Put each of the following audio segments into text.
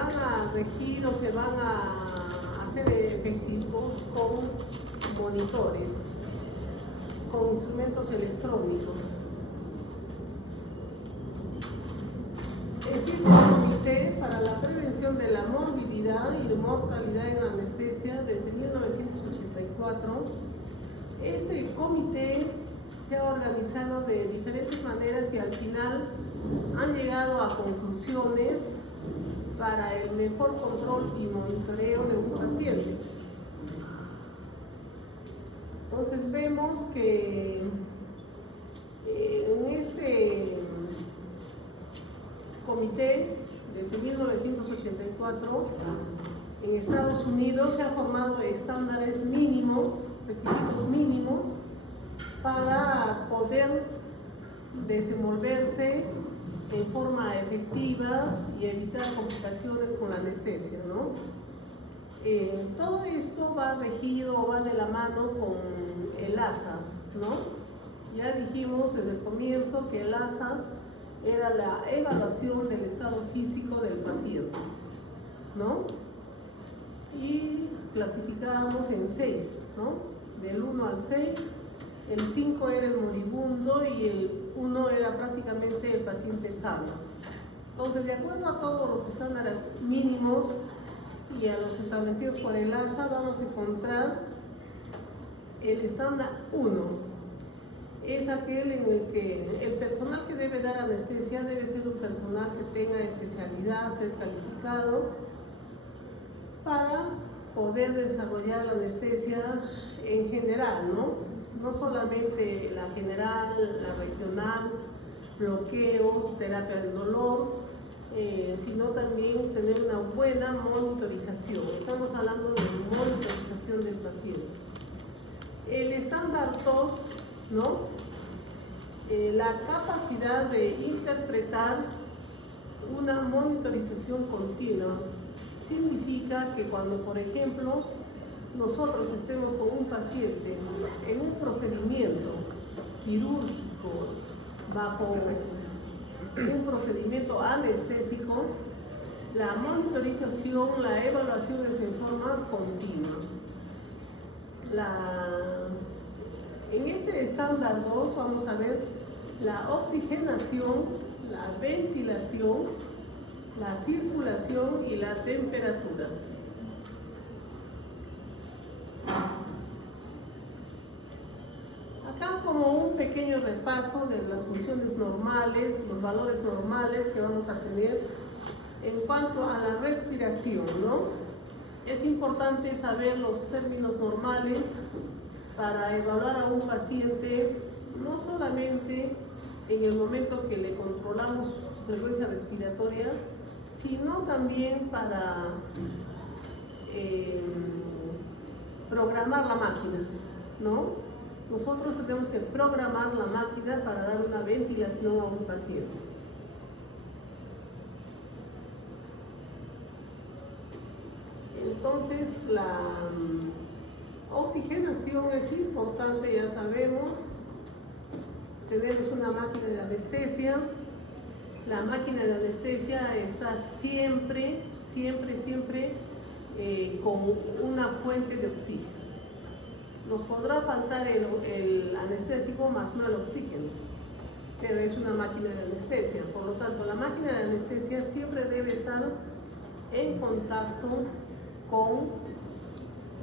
van a regir o se van a hacer efectivos con monitores, con instrumentos electrónicos. Existe un comité para la prevención de la morbilidad y mortalidad en anestesia desde 1984. Este comité se ha organizado de diferentes maneras y al final han llegado a conclusiones para el mejor control y monitoreo de un paciente. Entonces vemos que en este comité, desde 1984, en Estados Unidos se han formado estándares mínimos, requisitos mínimos, para poder desenvolverse en forma efectiva y evitar complicaciones con la anestesia, ¿no? Todo esto va regido, va de la mano con el ASA, ¿no? Ya dijimos desde el comienzo que el ASA era la evaluación del estado físico del paciente, ¿no? Y clasificábamos en 6, ¿no? Del 1 al 6, el 5 era el moribundo y el 1 era prácticamente el paciente sano. Entonces, de acuerdo a todos los estándares mínimos y a los establecidos por el ASA, vamos a encontrar el estándar 1. Es aquel en el que el personal que debe dar anestesia debe ser un personal que tenga especialidad, ser calificado para poder desarrollar la anestesia en general, ¿no? No solamente la general, la regional, bloqueos, terapia del dolor, sino también tener una buena monitorización. Estamos hablando de monitorización del paciente. El estándar 2, ¿no? La capacidad de interpretar una monitorización continua significa que cuando, por ejemplo, nosotros estemos con un paciente en un procedimiento quirúrgico bajo un procedimiento anestésico, la monitorización, la evaluación es en forma continua. En este estándar 2 vamos a ver la oxigenación, la ventilación, la circulación y la temperatura. Acá como un pequeño repaso de las funciones normales, los valores normales que vamos a tener en cuanto a la respiración, ¿no? Es importante saber los términos normales para evaluar a un paciente, no solamente en el momento que le controlamos su frecuencia respiratoria, sino también para programar la máquina, ¿no? Nosotros tenemos que programar la máquina para dar una ventilación a un paciente. Entonces, la oxigenación es importante, ya sabemos. Tenemos una máquina de anestesia. La máquina de anestesia está siempre con una fuente de oxígeno. Nos podrá faltar el anestésico, más no el oxígeno, pero es una máquina de anestesia. Por lo tanto, la máquina de anestesia siempre debe estar en contacto con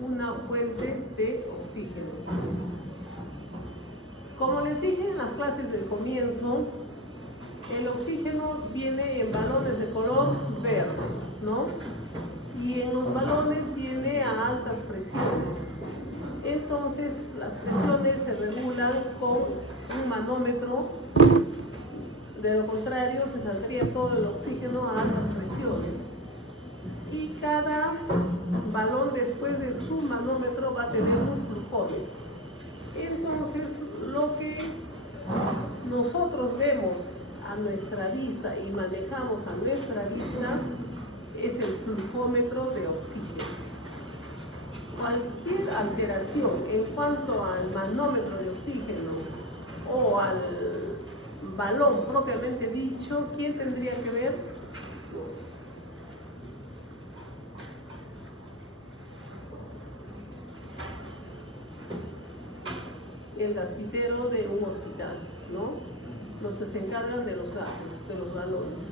una fuente de oxígeno. Como les dije en las clases del comienzo, el oxígeno viene en balones de color verde, ¿no? Y en los balones viene a altas presiones. Entonces, las presiones se regulan con un manómetro. De lo contrario, se saldría todo el oxígeno a altas presiones. Y cada balón, después de su manómetro, va a tener un flujómetro. Entonces, lo que nosotros vemos a nuestra vista y manejamos a nuestra vista es el flujómetro de oxígeno. Cualquier alteración en cuanto al manómetro de oxígeno o al balón propiamente dicho, ¿quién tendría que ver? el gasfitero de un hospital, ¿no? Los que se encargan de los gases, de los balones.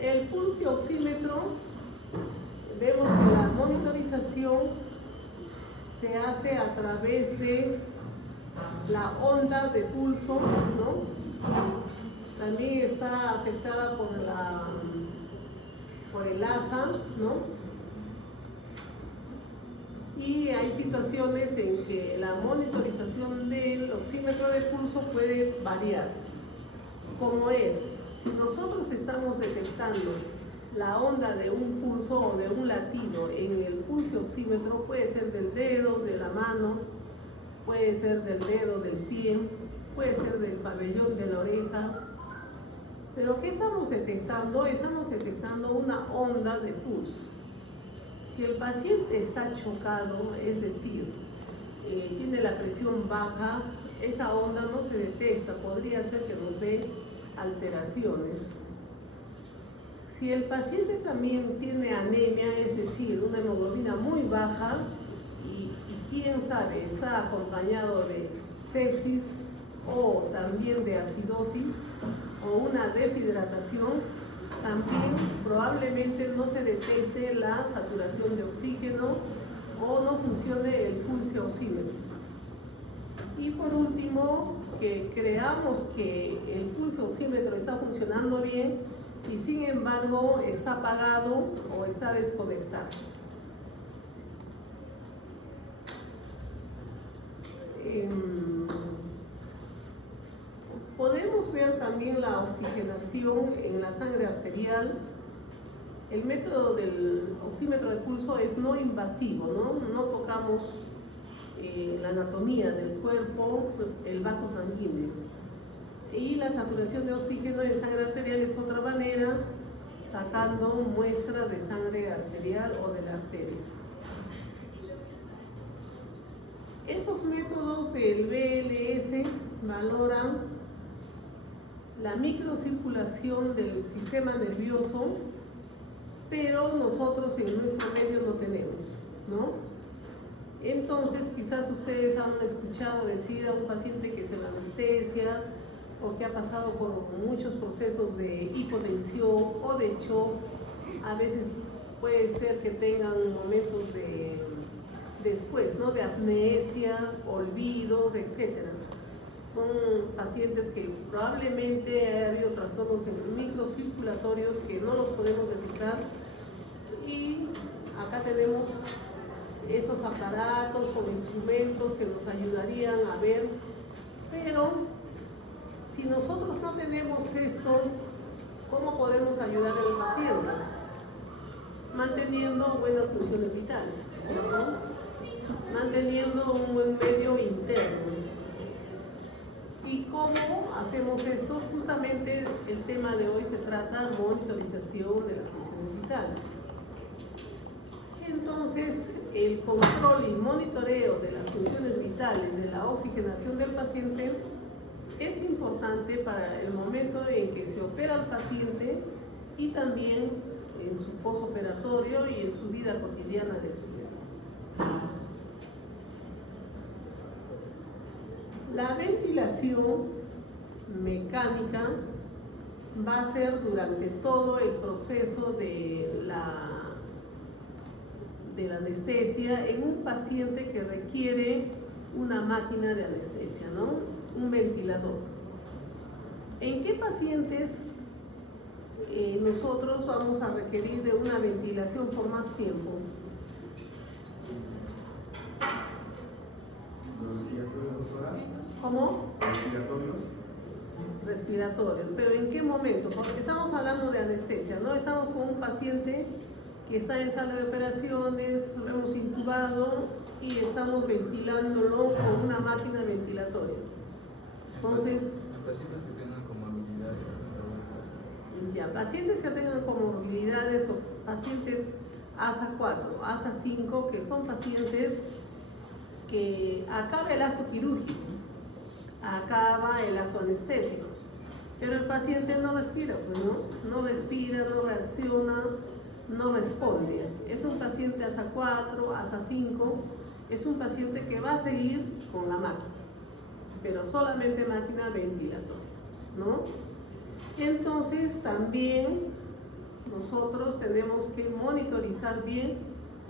El pulso oxímetro, vemos que la monitorización se hace a través de la onda de pulso, ¿no? También está aceptada por el ASA, ¿no? Y hay situaciones en que la monitorización del oxímetro de pulso puede variar. Como es, si nosotros estamos detectando la onda de un pulso o de un latido en el pulso oxímetro, puede ser del dedo, de la mano, puede ser del dedo, del pie, puede ser del pabellón de la oreja. Pero ¿qué estamos detectando? Estamos detectando una onda de pulso. Si el paciente está chocado, es decir, tiene la presión baja, esa onda no se detecta, podría ser que nos dé alteraciones. Si el paciente también tiene anemia, es decir, una hemoglobina muy baja, y quién sabe, está acompañado de sepsis o también de acidosis o una deshidratación, también probablemente no se detecte la saturación de oxígeno o no funcione el pulso oxímetro. Y por último, que creamos que el pulso oxímetro está funcionando bien y sin embargo está apagado o está desconectado. Podemos ver también la oxigenación en la sangre arterial. El método del oxímetro de pulso es no invasivo, no tocamos la anatomía del cuerpo, el vaso sanguíneo. Y la saturación de oxígeno en sangre arterial es otra manera, sacando muestra de sangre arterial o de la arteria. Estos métodos del BLS valoran la microcirculación del sistema nervioso, pero nosotros en nuestro medio no tenemos, ¿no? Entonces, quizás ustedes han escuchado decir a un paciente que se le anestesia o que ha pasado por muchos procesos de hipotensión o de shock. A veces puede ser que tengan momentos después, ¿no? De apnesia, olvidos, etc. Son pacientes que probablemente ha habido trastornos microcirculatorios que no los podemos detectar. Y acá tenemos estos aparatos o instrumentos que nos ayudarían a ver. Pero si nosotros no tenemos esto, ¿cómo podemos ayudar al paciente? Manteniendo buenas funciones vitales, ¿no? Manteniendo un buen medio interno. ¿Y cómo hacemos esto? Justamente el tema de hoy se trata de monitorización de las funciones vitales. Entonces, el control y monitoreo de las funciones vitales, de la oxigenación del paciente, es importante para el momento en que se opera al paciente y también en su posoperatorio y en su vida cotidiana después. La ventilación mecánica va a ser durante todo el proceso de la anestesia en un paciente que requiere una máquina de anestesia, ¿no? Un ventilador. ¿En qué pacientes nosotros vamos a requerir de una ventilación por más tiempo? ¿Cómo? Respiratorio. ¿Pero en qué momento? Porque estamos hablando de anestesia, ¿no? Estamos con un paciente que está en sala de operaciones, lo hemos intubado y estamos ventilándolo con una máquina ventilatoria. Entonces, pacientes que tengan comorbilidades. Ya, pacientes que tengan comorbilidades o pacientes ASA 4, ASA 5, que son pacientes que acaba el acto quirúrgico, acaba el acto anestésico, pero el paciente no respira, pues no respira, no reacciona, no responde. Es un paciente ASA 4, ASA 5, es un paciente que va a seguir con la máquina, pero solamente máquina ventilatoria, ¿no? Entonces también nosotros tenemos que monitorizar bien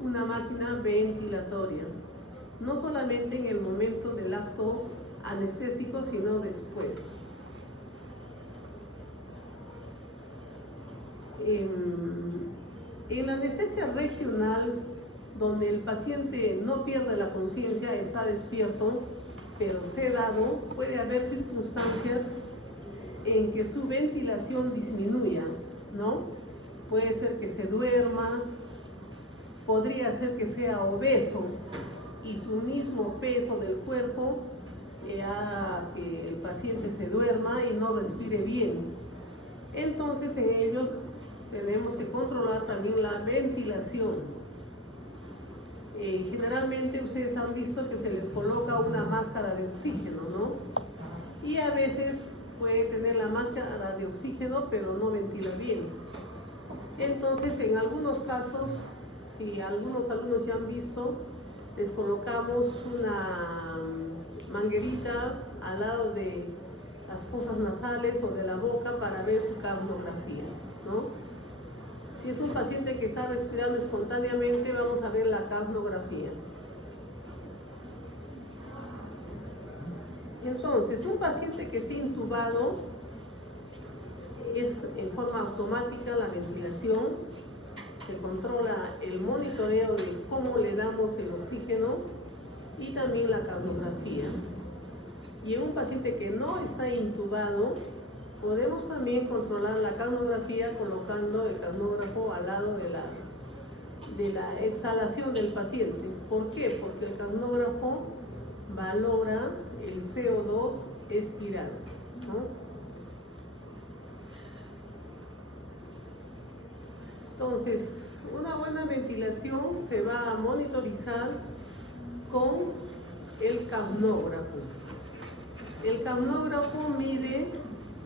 una máquina ventilatoria, no solamente en el momento del acto anestésico, sino después. En la anestesia regional, donde el paciente no pierde la conciencia, está despierto, pero sedado, puede haber circunstancias en que su ventilación disminuya, ¿no? Puede ser que se duerma, podría ser que sea obeso y su mismo peso del cuerpo haga que el paciente se duerma y no respire bien. Entonces en ellos tenemos que controlar también la ventilación. Generalmente ustedes han visto que se les coloca una máscara de oxígeno, ¿no? Y a veces puede tener la máscara de oxígeno, pero no ventila bien. Entonces, en algunos casos, si algunos alumnos ya han visto, les colocamos una manguerita al lado de las fosas nasales o de la boca para ver su capnografía, ¿no? Si es un paciente que está respirando espontáneamente, vamos a ver la capnografía. Entonces, un paciente que esté intubado es en forma automática la ventilación, se controla el monitoreo de cómo le damos el oxígeno y también la capnografía. Y en un paciente que no está intubado, podemos también controlar la capnografía colocando el capnógrafo al lado de la exhalación del paciente. ¿Por qué? Porque el capnógrafo valora el CO2 expirado, ¿no? Entonces, una buena ventilación se va a monitorizar con el capnógrafo. El capnógrafo mide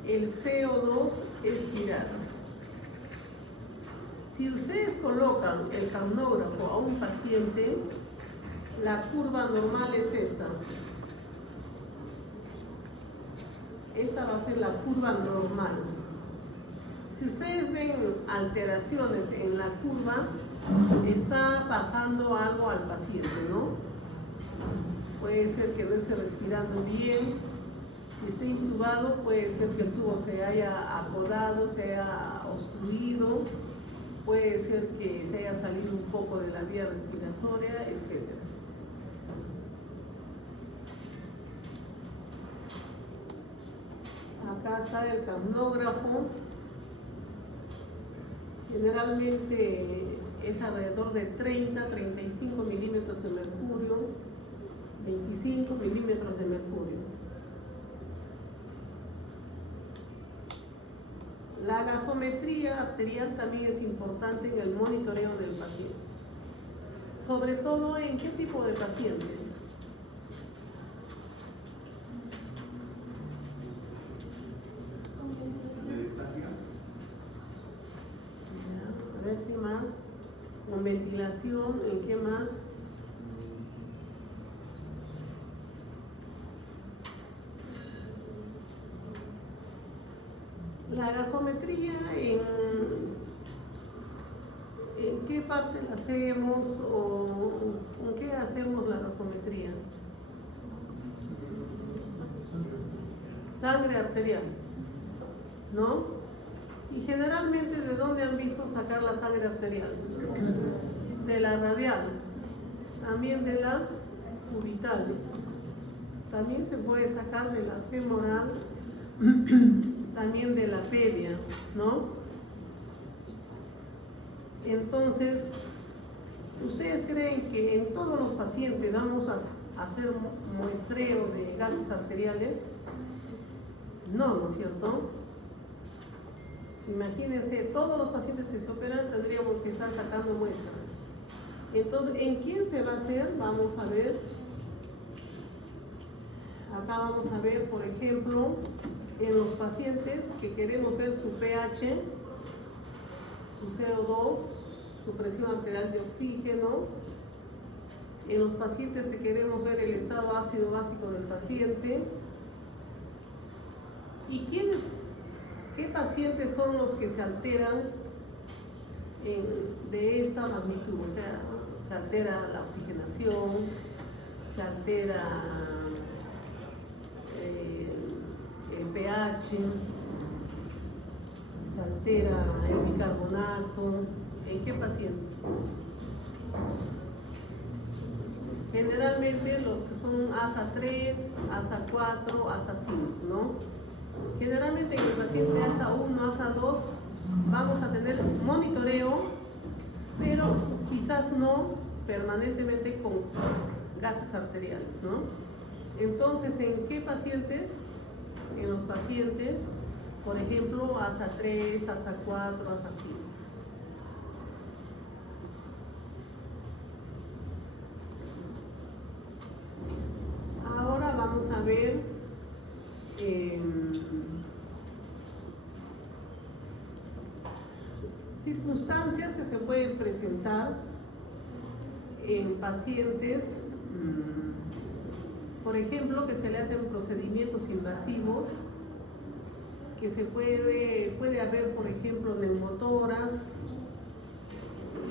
el CO2 expirado. Si ustedes colocan el capnógrafo a un paciente, la curva normal es esta. Esta va a ser la curva normal. Si ustedes ven alteraciones en la curva, está pasando algo al paciente, ¿no? Puede ser que no esté respirando bien. Si está intubado, puede ser que el tubo se haya acodado, se haya obstruido, puede ser que se haya salido un poco de la vía respiratoria, etc. Acá está el capnógrafo. Generalmente es alrededor de 30-35 milímetros de mercurio, 25 milímetros de mercurio. La gasometría arterial también es importante en el monitoreo del paciente. Sobre todo, ¿en qué tipo de pacientes? A ver, ¿qué más? Con ventilación, ¿en qué más? La gasometría, ¿en qué parte la hacemos o en qué hacemos la gasometría? Sangre arterial, ¿no? Y generalmente, ¿de dónde han visto sacar la sangre arterial? De la radial, también de la cubital, también se puede sacar de la femoral, también de la pedia, ¿no? Entonces, ¿ustedes creen que en todos los pacientes vamos a hacer muestreo de gases arteriales? No, ¿no es cierto? Imagínense, todos los pacientes que se operan tendríamos que estar sacando muestra. Entonces, ¿en quién se va a hacer? Vamos a ver. Acá vamos a ver, por ejemplo, en los pacientes que queremos ver su pH, su CO2, su presión arterial de oxígeno, En los pacientes que queremos ver el estado ácido básico del paciente. ¿Y qué pacientes son los que se alteran de esta magnitud? O sea, se altera la oxigenación, se altera el pH, se altera el bicarbonato. ¿En qué pacientes? Generalmente los que son ASA 3, ASA 4, ASA 5, ¿no? Generalmente en el paciente ASA 1, ASA 2 vamos a tener monitoreo, pero quizás no permanentemente con gases arteriales, ¿no? Entonces, ¿en qué pacientes? En los pacientes, por ejemplo, ASA 3, ASA 4, ASA 5. Ahora vamos a ver circunstancias que se pueden presentar en pacientes, por ejemplo, que se le hacen procedimientos invasivos, que se puede haber, por ejemplo, neumotoras,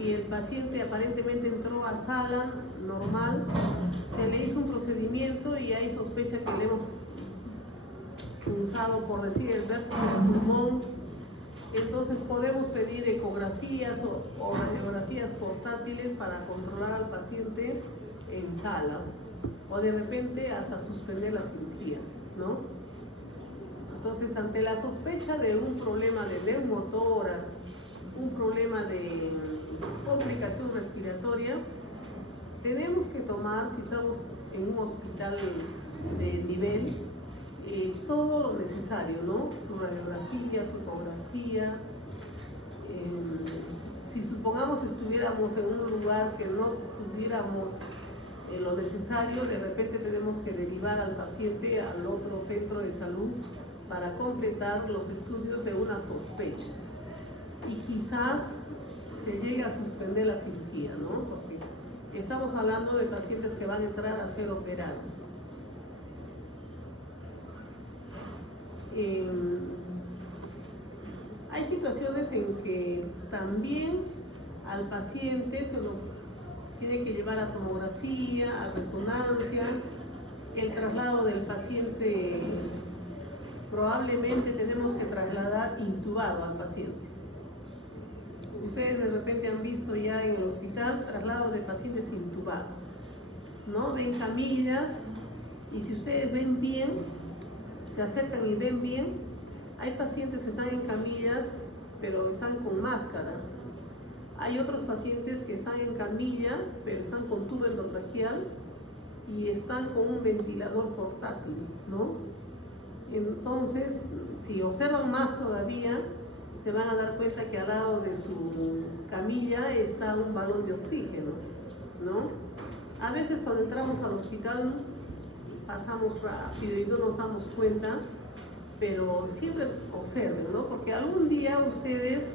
y el paciente aparentemente entró a sala normal, se le hizo un procedimiento y hay sospecha que le hemos usado, por decir, el vértice del pulmón. Entonces podemos pedir ecografías o radiografías portátiles para controlar al paciente en sala, o de repente hasta suspender la cirugía, ¿no? Entonces, ante la sospecha de un problema de neumotórax, un problema de complicación respiratoria, tenemos que tomar, si estamos en un hospital de nivel, todo lo necesario, ¿no? Su radiografía, su ecografía. Si supongamos estuviéramos en un lugar que no tuviéramos lo necesario, de repente tenemos que derivar al paciente al otro centro de salud para completar los estudios de una sospecha. Y quizás se llegue a suspender la cirugía, ¿no? Porque estamos hablando de pacientes que van a entrar a ser operados. Hay situaciones en que también al paciente se lo tiene que llevar a tomografía, a resonancia. El traslado del paciente, probablemente tenemos que trasladar intubado al paciente. Ustedes de repente han visto ya en el hospital traslado de pacientes intubados, ¿no? Ven camillas, y si ustedes ven bien, se acercan y ven bien, hay pacientes que están en camillas pero están con máscara. Hay otros pacientes que están en camilla pero están con tubo endotraqueal y están con un ventilador portátil, ¿no? Entonces, si observan más todavía, se van a dar cuenta que al lado de su camilla está un balón de oxígeno, ¿no? A veces cuando entramos al hospital pasamos rápido y no nos damos cuenta, pero siempre observen, ¿no? Porque algún día ustedes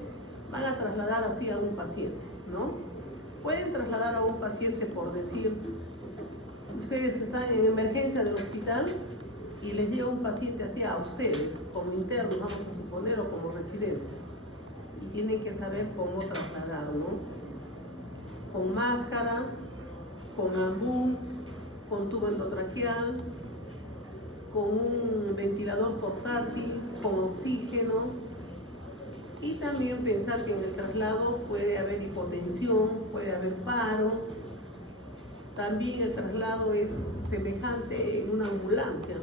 van a trasladar así a un paciente, ¿no? Pueden trasladar a un paciente, por decir, ustedes están en emergencia del hospital y les llega un paciente así a ustedes, como internos, vamos a suponer, o como residentes, y tienen que saber cómo trasladar, ¿no? Con máscara, con ambú, con tubo endotraqueal, con un ventilador portátil, con oxígeno, y también pensar que en el traslado puede haber hipotensión, puede haber paro. También el traslado es semejante en una ambulancia.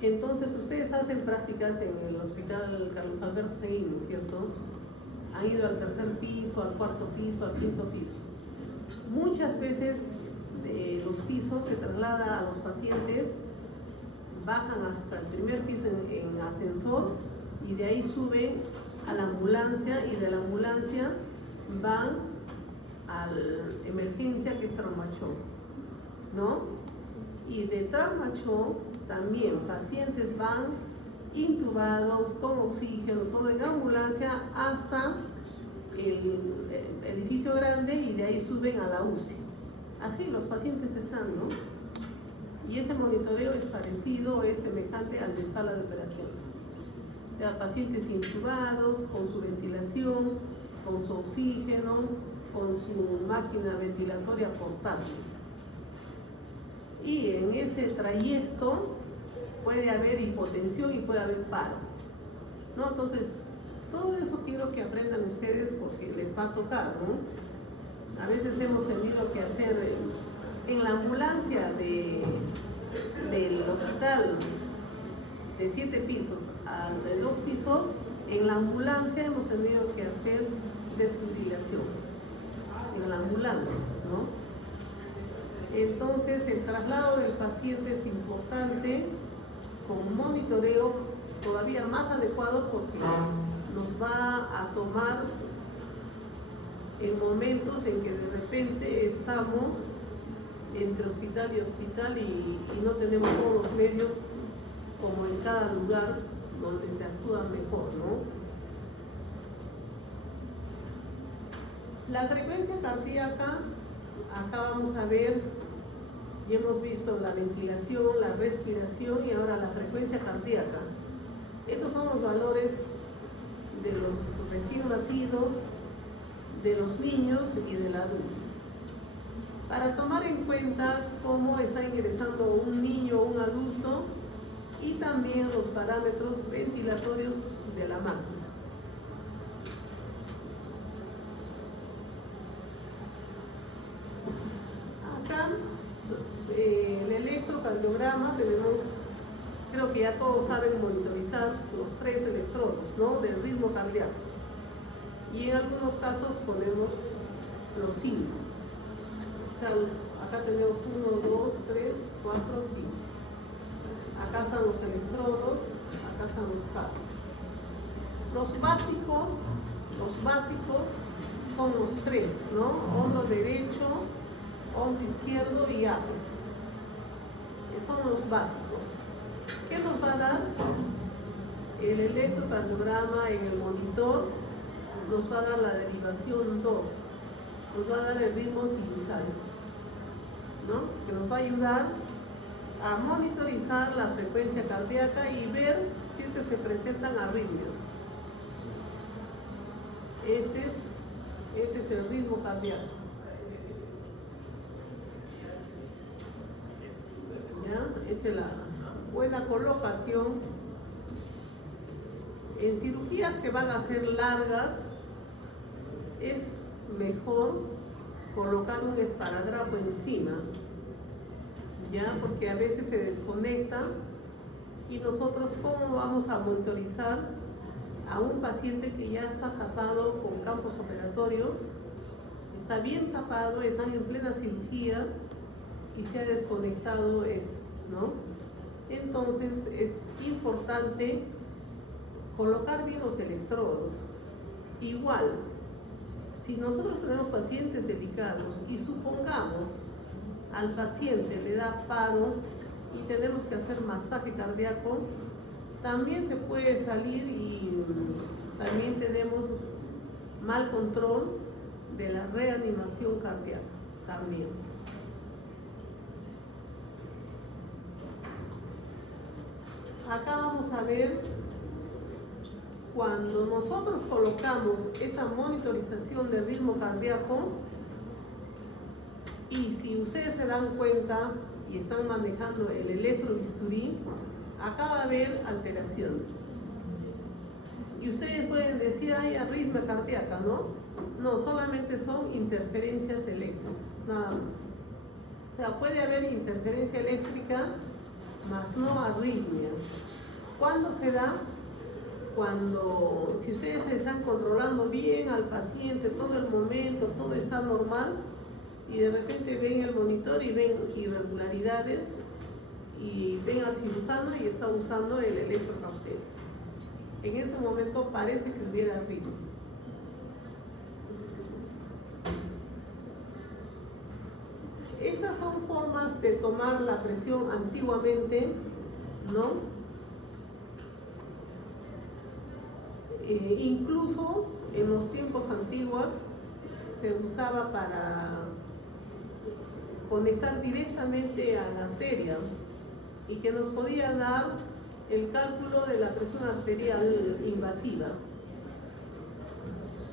Entonces, ustedes hacen prácticas en el hospital Carlos Alberto Seguín, ¿cierto? Han ido al tercer piso, al cuarto piso, al quinto piso. Muchas veces de los pisos se traslada a los pacientes, bajan hasta el primer piso en ascensor y de ahí suben a la ambulancia, y de la ambulancia van a la emergencia, que es traumachoc, ¿no? Y de traumachoc también pacientes van intubados con oxígeno, todo en ambulancia, hasta el edificio grande y de ahí suben a la UCI. Así los pacientes están, ¿no? Y ese monitoreo es parecido, es semejante al de sala de operaciones. O sea, pacientes intubados, con su ventilación, con su oxígeno, con su máquina ventilatoria portátil. Y en ese trayecto puede haber hipotensión y puede haber paro, ¿no? Entonces, todo eso quiero que aprendan ustedes porque les va a tocar, ¿no? A veces hemos tenido que hacer en la ambulancia del hospital de 7 pisos al de 2 pisos, en la ambulancia hemos tenido que hacer desfibrilación, en la ambulancia, ¿no? Entonces el traslado del paciente es importante, con monitoreo todavía más adecuado porque nos va a tomar en momentos en que de repente estamos entre hospital y hospital y no tenemos todos los medios como en cada lugar donde se actúa mejor, ¿no? La frecuencia cardíaca, acá vamos a ver, ya hemos visto la ventilación, la respiración y ahora la frecuencia cardíaca. Estos son los valores de los recién nacidos, de los niños y del adulto. Para tomar en cuenta cómo está ingresando un niño o un adulto y también los parámetros ventilatorios de la máquina. Acá el electrocardiograma tenemos, creo que ya todos saben monitorizar los 3 electrodos, ¿no?, del ritmo cardíaco. Y en algunos casos ponemos los 5. O sea, acá tenemos 1, 2, 3, 4, 5. Acá están los electrodos, acá están los cables. Los básicos son los 3, ¿no? Hombro derecho, hombro izquierdo y apes. Son los básicos. ¿Qué nos va a dar? El electrocardiograma en el monitor nos va a dar la derivación 2, nos va a dar el ritmo sinusal, ¿no?, que nos va a ayudar a monitorizar la frecuencia cardíaca y ver si es que se presentan arritmias. Este es el ritmo cardíaco. ¿Ya? Esta es la buena colocación. En cirugías que van a ser largas, es mejor colocar un esparadrapo encima, ¿ya? Porque a veces se desconecta y nosotros, ¿cómo vamos a monitorizar a un paciente que ya está tapado con campos operatorios? Está bien tapado, están en plena cirugía y se ha desconectado esto, ¿no? Entonces es importante colocar bien los electrodos. Igual, si nosotros tenemos pacientes delicados y supongamos al paciente le da paro y tenemos que hacer masaje cardíaco, también se puede salir y también tenemos mal control de la reanimación cardíaca también. Acá vamos a ver cuando nosotros colocamos esta monitorización del ritmo cardíaco, y si ustedes se dan cuenta y están manejando el electrobisturí, acá va a haber alteraciones. Y ustedes pueden decir, hay arritmia cardíaca, ¿no? No, solamente son interferencias eléctricas, nada más. O sea, puede haber interferencia eléctrica, mas no arritmia. ¿Cuándo se da? Cuando, si ustedes están controlando bien al paciente todo el momento, todo está normal, y de repente ven el monitor y ven irregularidades, y ven al cirujano y está usando el electrocardiograma. En ese momento parece que hubiera arritmia. Estas son formas de tomar la presión antiguamente, ¿no? Incluso en los tiempos antiguos se usaba para conectar directamente a la arteria y que nos podía dar el cálculo de la presión arterial invasiva.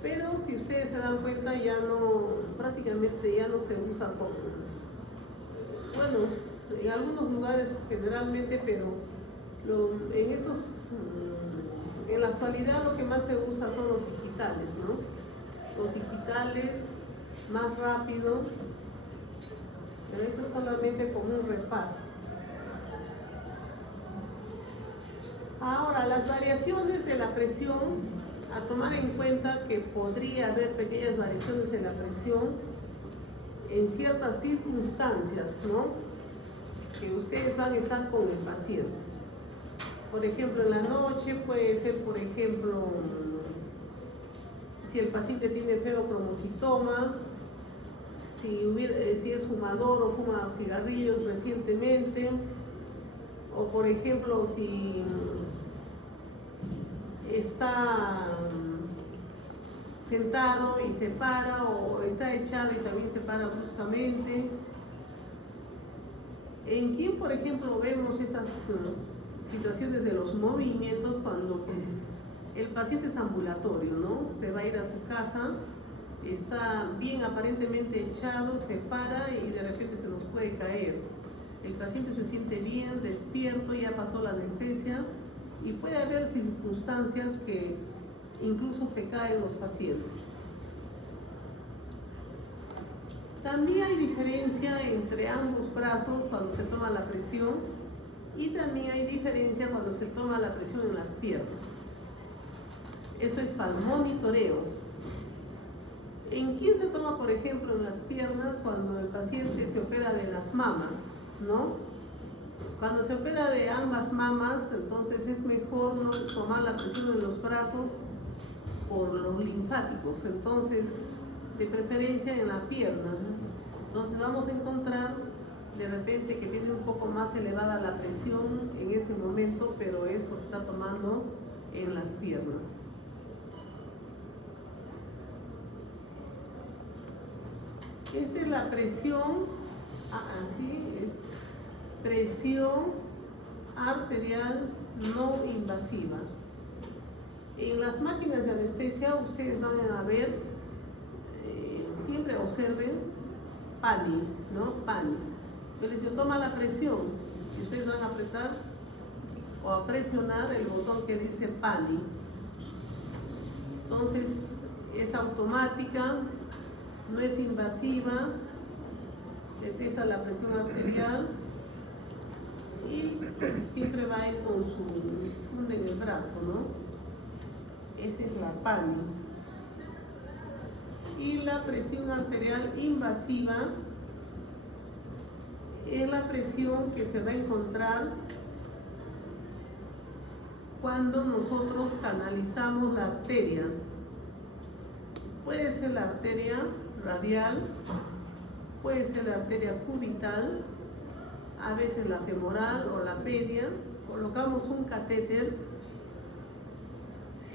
Pero si ustedes se dan cuenta, prácticamente ya no se usa bueno, en algunos lugares generalmente, pero en la actualidad lo que más se usa son los digitales, ¿no? Los digitales, más rápido, pero esto es solamente como un repaso. Ahora, las variaciones de la presión, a tomar en cuenta que podría haber pequeñas variaciones en la presión en ciertas circunstancias, ¿no? Que ustedes van a estar con el paciente. Por ejemplo, en la noche puede ser, por ejemplo, si el paciente tiene feocromocitoma, si es fumador o fuma cigarrillos recientemente, o por ejemplo, si está sentado y se para, o está echado y también se para bruscamente. ¿En quién, por ejemplo, vemos estas situaciones de los movimientos cuando el paciente es ambulatorio, ¿no? Se va a ir a su casa, está bien aparentemente echado, se para y de repente se nos puede caer. El paciente se siente bien, despierto, ya pasó la anestesia y puede haber circunstancias que incluso se caen los pacientes. También hay diferencia entre ambos brazos cuando se toma la presión y también hay diferencia cuando se toma la presión en las piernas. Eso es para el monitoreo. ¿En quién se toma, por ejemplo, en las piernas cuando el paciente se opera de las mamas, ¿no? Cuando se opera de ambas mamas, entonces es mejor no tomar la presión en los brazos por los linfáticos, entonces de preferencia en la pierna. Entonces vamos a encontrar de repente que tiene un poco más elevada la presión en ese momento, pero es porque está tomando en las piernas. Esta es la presión, así es, presión arterial no invasiva. En las máquinas de anestesia ustedes van a ver, siempre observen PANI, ¿no? PANI. Yo les digo, toma la presión y ustedes van a apretar o a presionar el botón que dice PANI. Entonces es automática, no es invasiva, detecta la presión arterial y siempre va a ir con su funda en el brazo, ¿no? Esa es la PANI. Y la presión arterial invasiva es la presión que se va a encontrar cuando nosotros canalizamos la arteria. Puede ser la arteria radial, puede ser la arteria cubital, a veces la femoral o la pedia. Colocamos un catéter.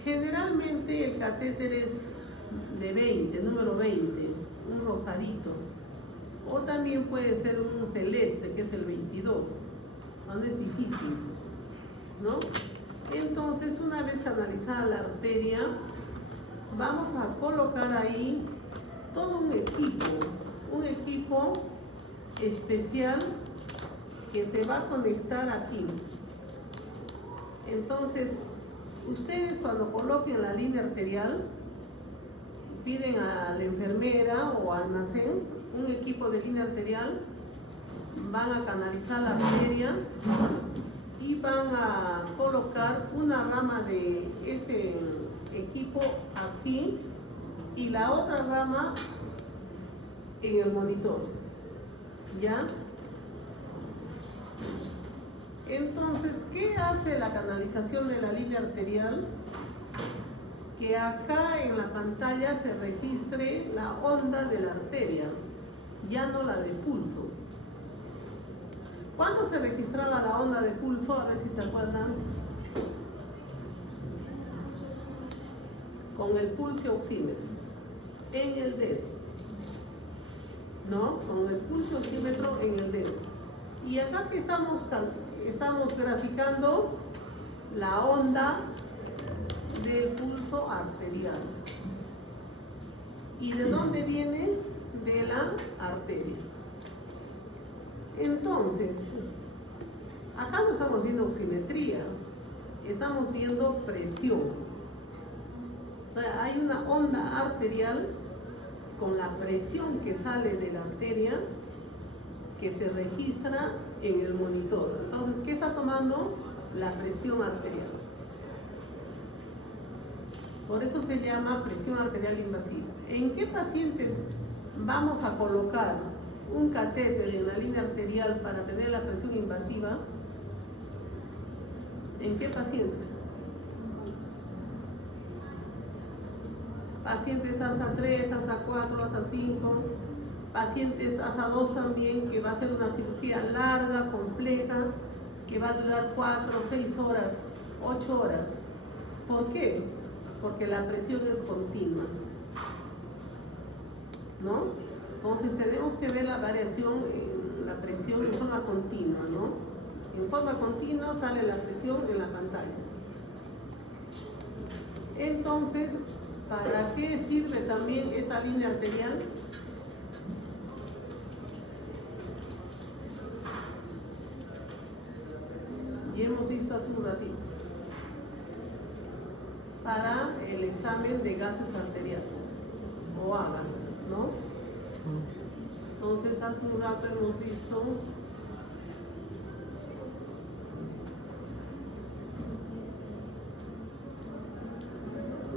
Generalmente el catéter es de 20, número 20, un rosadito. O también puede ser un celeste, que es el 22, cuando es difícil, ¿no? Entonces, una vez canalizada la arteria, vamos a colocar ahí todo un equipo especial que se va a conectar aquí. Entonces, ustedes cuando coloquen la línea arterial, piden a la enfermera o al almacén un equipo de línea arterial, van a canalizar la arteria y van a colocar una rama de ese equipo aquí y la otra rama en el monitor, ¿ya? Entonces, ¿qué hace la canalización de la línea arterial? Que acá en la pantalla se registre la onda de la arteria, ya no la de pulso. ¿Cuándo se registraba la onda de pulso? A ver si se acuerdan. con el pulso oxímetro en el dedo, ¿no? Con el pulso oxímetro en el dedo. Y acá que estamos graficando la onda del pulso arterial. ¿Y de dónde viene? De la arteria. Entonces, acá no estamos viendo oximetría, estamos viendo presión. O sea, hay una onda arterial con la presión que sale de la arteria que se registra en el monitor. Entonces, ¿qué está tomando? La presión arterial. Por eso se llama presión arterial invasiva. ¿En qué pacientes vamos a colocar un catéter en la línea arterial para tener la presión invasiva? ¿En qué pacientes? Pacientes ASA 3, ASA 4, ASA 5, pacientes ASA 2 también, que va a ser una cirugía larga, compleja, que va a durar 4, 6 horas, 8 horas. ¿Por qué? Porque la presión es continua, ¿no? Entonces tenemos que ver la variación en la presión en forma continua, ¿no? En forma continua sale la presión en la pantalla. Entonces, ¿para qué sirve también esta línea arterial? Y hemos visto hace un ratito. Para el examen de gases arteriales, o AGA, ¿no? Entonces, hace un rato hemos visto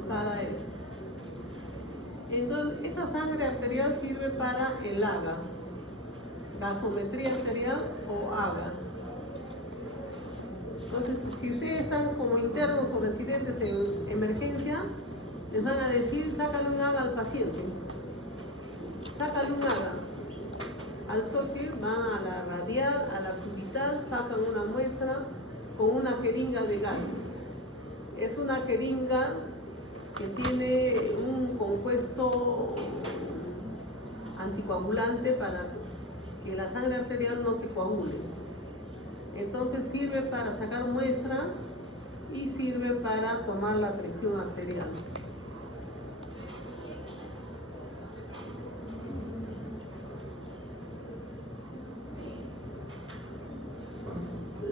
para esto. Entonces, esa sangre arterial sirve para el AGA, gasometría arterial o AGA. Entonces, si ustedes están como internos o residentes en emergencia, les van a decir, sácale un AGA al paciente. Sácale un AGA. Al toque van a la radial, a la cubital, sacan una muestra con una jeringa de gases. Es una jeringa que tiene un compuesto anticoagulante para que la sangre arterial no se coagule. Entonces sirve para sacar muestra y sirve para tomar la presión arterial.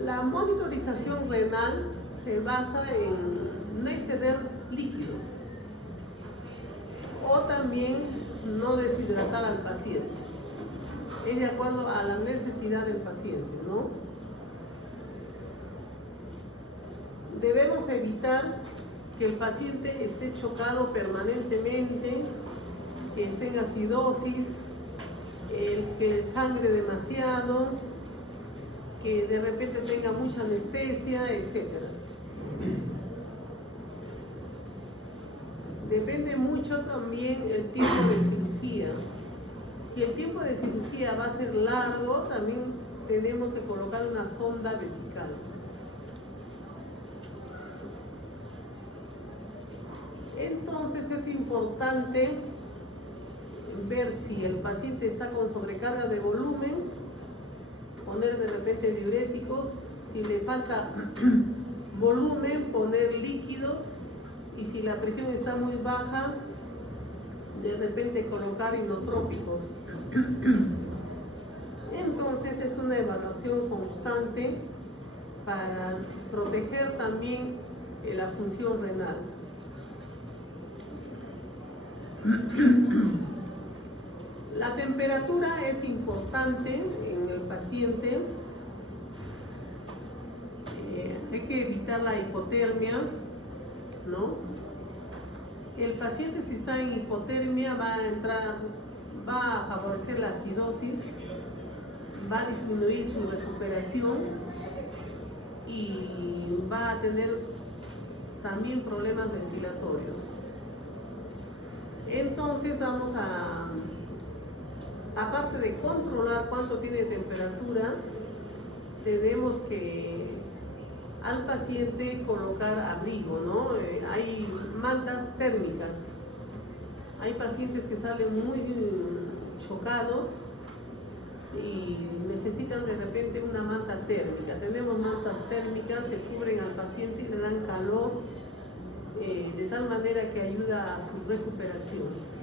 La monitorización renal se basa en no exceder líquidos o también no deshidratar al paciente. Es de acuerdo a la necesidad del paciente, ¿no? Debemos evitar que el paciente esté chocado permanentemente, que esté en acidosis, el que sangre demasiado, que de repente tenga mucha anestesia, etc. Depende mucho también el tiempo de cirugía. Si el tiempo de cirugía va a ser largo, también tenemos que colocar una sonda vesical. Entonces es importante ver si el paciente está con sobrecarga de volumen, poner de repente diuréticos, si le falta volumen, poner líquidos, y si la presión está muy baja, de repente colocar inotrópicos. Entonces es una evaluación constante para proteger también la función renal. La temperatura es importante en el paciente. Hay que evitar la hipotermia, ¿no? El paciente, si está en hipotermia, va a favorecer la acidosis, va a disminuir su recuperación y va a tener también problemas ventilatorios. Entonces vamos a, aparte de controlar cuánto tiene temperatura, tenemos que al paciente colocar abrigo, ¿no? Hay mantas térmicas. Hay pacientes que salen muy chocados y necesitan de repente una manta térmica. Tenemos mantas térmicas que cubren al paciente y le dan calor de tal manera que ayuda a su recuperación.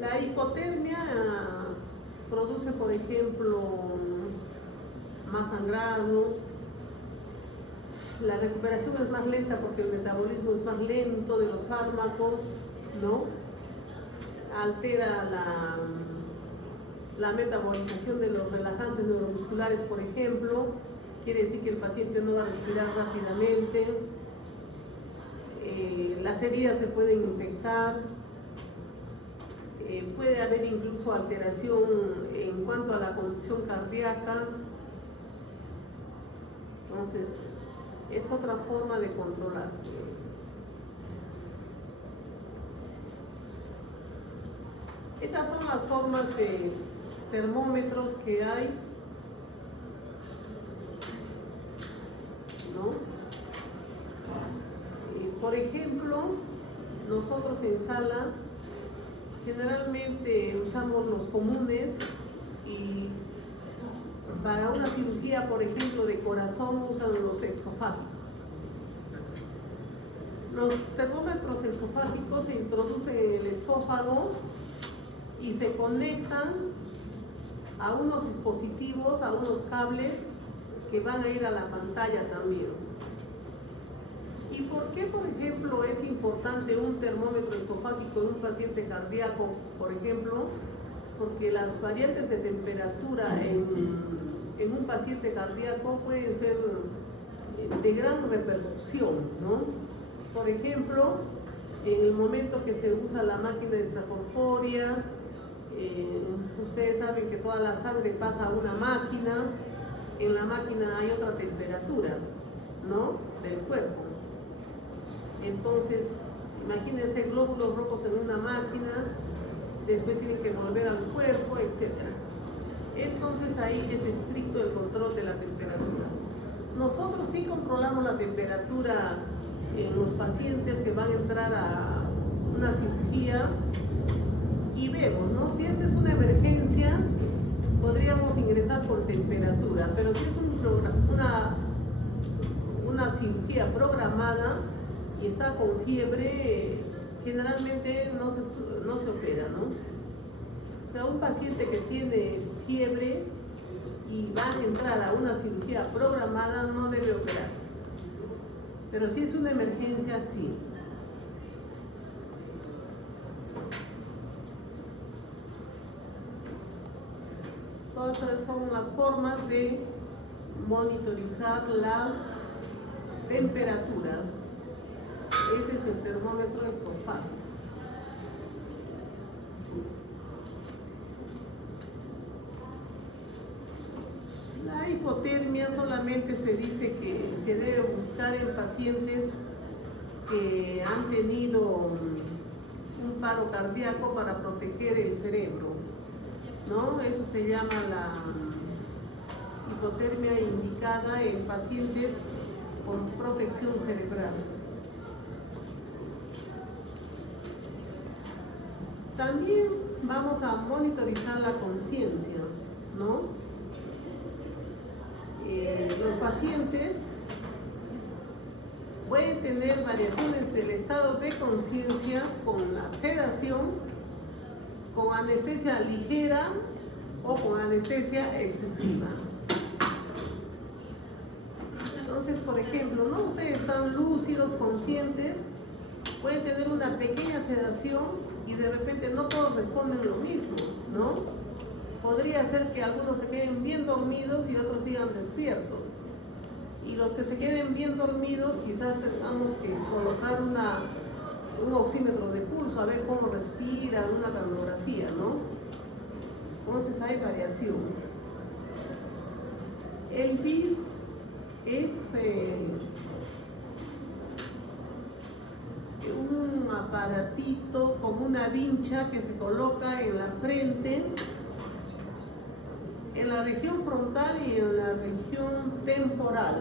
La hipotermia produce, por ejemplo, más sangrado. La recuperación es más lenta porque el metabolismo es más lento de los fármacos, ¿no? Altera la metabolización de los relajantes neuromusculares, por ejemplo. Quiere decir que el paciente no va a respirar rápidamente. Las heridas se pueden infectar. Puede haber incluso alteración en cuanto a la conducción cardíaca. Entonces, es otra forma de controlar. Estas son las formas de termómetros que hay, ¿no? Por ejemplo, nosotros en sala generalmente usamos los comunes y para una cirugía, por ejemplo, de corazón usan los exofágicos. Los termómetros exofágicos se introducen en el esófago y se conectan a unos dispositivos, a unos cables que van a ir a la pantalla también. ¿Y por qué, por ejemplo, es importante un termómetro esofágico en un paciente cardíaco, por ejemplo? Porque las variantes de temperatura en un paciente cardíaco pueden ser de gran repercusión, ¿no? Por ejemplo, en el momento que se usa la máquina extracorpórea, ustedes saben que toda la sangre pasa a una máquina. En la máquina hay otra temperatura, ¿no? Del cuerpo. Entonces, imagínense glóbulos rojos en una máquina, después tienen que volver al cuerpo, etc. Entonces ahí es estricto el control de la temperatura. Nosotros sí controlamos la temperatura en los pacientes que van a entrar a una cirugía y vemos, ¿no? Si esa es una emergencia, podríamos ingresar por temperatura, pero si es una cirugía programada y está con fiebre, generalmente no se opera, ¿no? O sea, un paciente que tiene fiebre y va a entrar a una cirugía programada no debe operarse. Pero si es una emergencia, sí. Todas esas son las formas de monitorizar la temperatura. Este es el termómetro exofágico. La hipotermia solamente se dice que se debe buscar en pacientes que han tenido un paro cardíaco para proteger el cerebro, ¿no? Eso se llama la hipotermia indicada en pacientes con protección cerebral. También vamos a monitorizar la conciencia, ¿no? Los pacientes pueden tener variaciones del estado de conciencia con la sedación, con anestesia ligera o con anestesia excesiva. Entonces, por ejemplo, ¿no? Ustedes están lúcidos, conscientes, pueden tener una pequeña sedación y de repente no todos responden lo mismo, ¿no? Podría ser que algunos se queden bien dormidos y otros sigan despiertos. Y los que se queden bien dormidos, quizás tengamos que colocar un oxímetro de pulso, a ver cómo respiran, una cardiografía, ¿no? Entonces hay variación. El BIS es un aparatito como una vincha que se coloca en la frente en la región frontal y en la región temporal.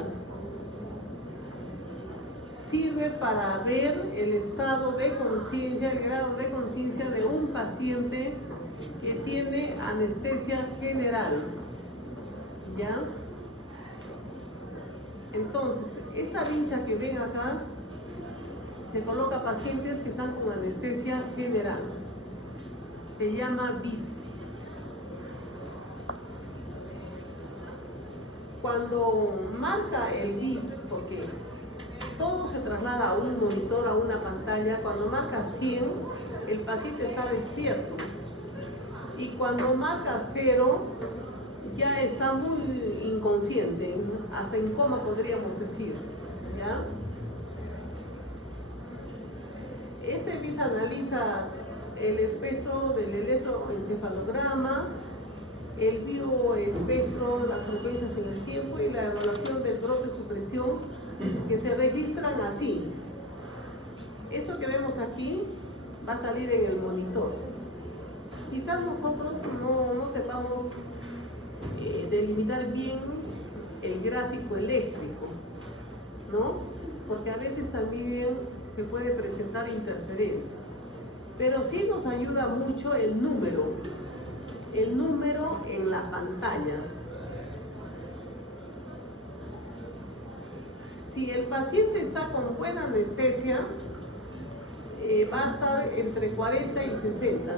Sirve para ver el estado de conciencia, el grado de conciencia de un paciente que tiene anestesia general. ¿Ya? Entonces, esta vincha que ven acá se coloca a pacientes que están con anestesia general. Se llama BIS. Cuando marca el BIS, porque todo se traslada a un monitor, a una pantalla, cuando marca 100, el paciente está despierto. Y cuando marca 0, ya está muy inconsciente, hasta en coma podríamos decir, ¿ya? Este BIS analiza el espectro del electroencefalograma, el bioespectro, las frecuencias en el tiempo y la evaluación del drop de supresión, que se registran así. Esto que vemos aquí va a salir en el monitor. Quizás nosotros no sepamos delimitar bien el gráfico eléctrico, ¿no? Porque a veces también se puede presentar interferencias. Pero sí nos ayuda mucho el número en la pantalla. Si el paciente está con buena anestesia, va a estar entre 40 y 60,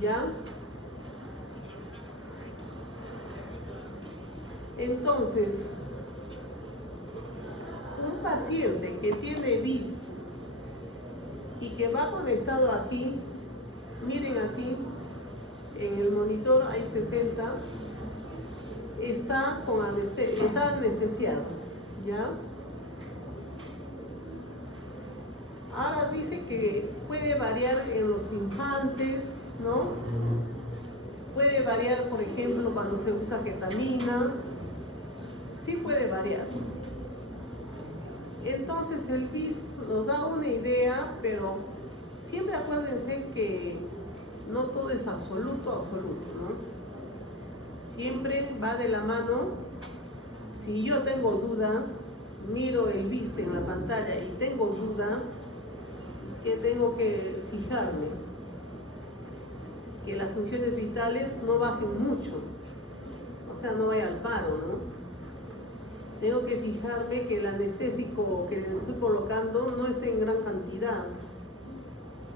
¿ya? Entonces, un paciente que tiene BIS y que va conectado aquí, miren aquí, en el monitor hay 60, está anestesiado, ¿ya? Ahora dice que puede variar en los infantes, ¿no? Puede variar, por ejemplo, cuando se usa ketamina, sí puede variar. Entonces el BIS nos da una idea, pero siempre acuérdense que no todo es absoluto, ¿no? Siempre va de la mano. Si yo tengo duda, miro el BIS en la pantalla y tengo duda, que tengo que fijarme que las funciones vitales no bajen mucho, o sea, no vaya al paro, ¿no? Tengo que fijarme que el anestésico que le estoy colocando no esté en gran cantidad.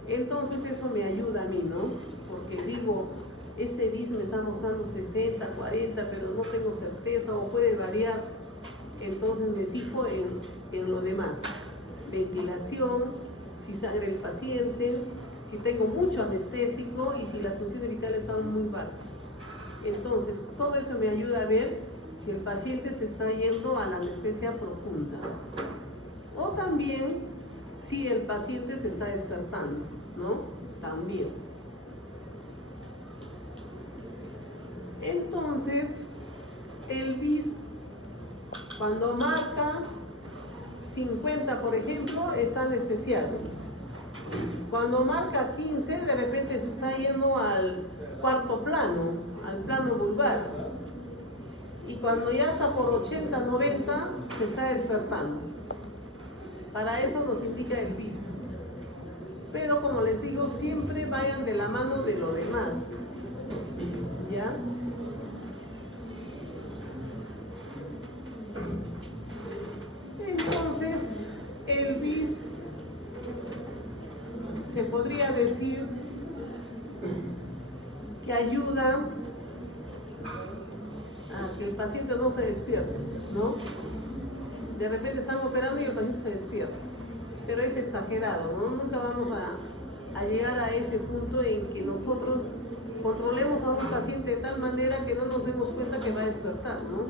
Entonces eso me ayuda a mí, ¿no? Porque digo, este BIS me está mostrando 60, 40, pero no tengo certeza o puede variar. Entonces me fijo en lo demás. Ventilación, si sangra el paciente, si tengo mucho anestésico y si las funciones vitales están muy bajas. Entonces, todo eso me ayuda a ver si el paciente se está yendo a la anestesia profunda. O también si el paciente se está despertando, ¿no? También. Entonces, el BIS, cuando marca 50, por ejemplo, está anestesiado. Cuando marca 15, de repente se está yendo al cuarto plano, al plano vulvar. Y cuando ya está por 80, 90, se está despertando. Para eso nos indica el BIS. Pero como les digo, siempre vayan de la mano de lo demás. ¿Ya? Entonces, el BIS se podría decir que ayuda a que el paciente no se despierte, ¿no? De repente están operando y el paciente se despierta, pero es exagerado, ¿no? Nunca vamos a llegar a ese punto en que nosotros controlemos a un paciente de tal manera que no nos demos cuenta que va a despertar, ¿no?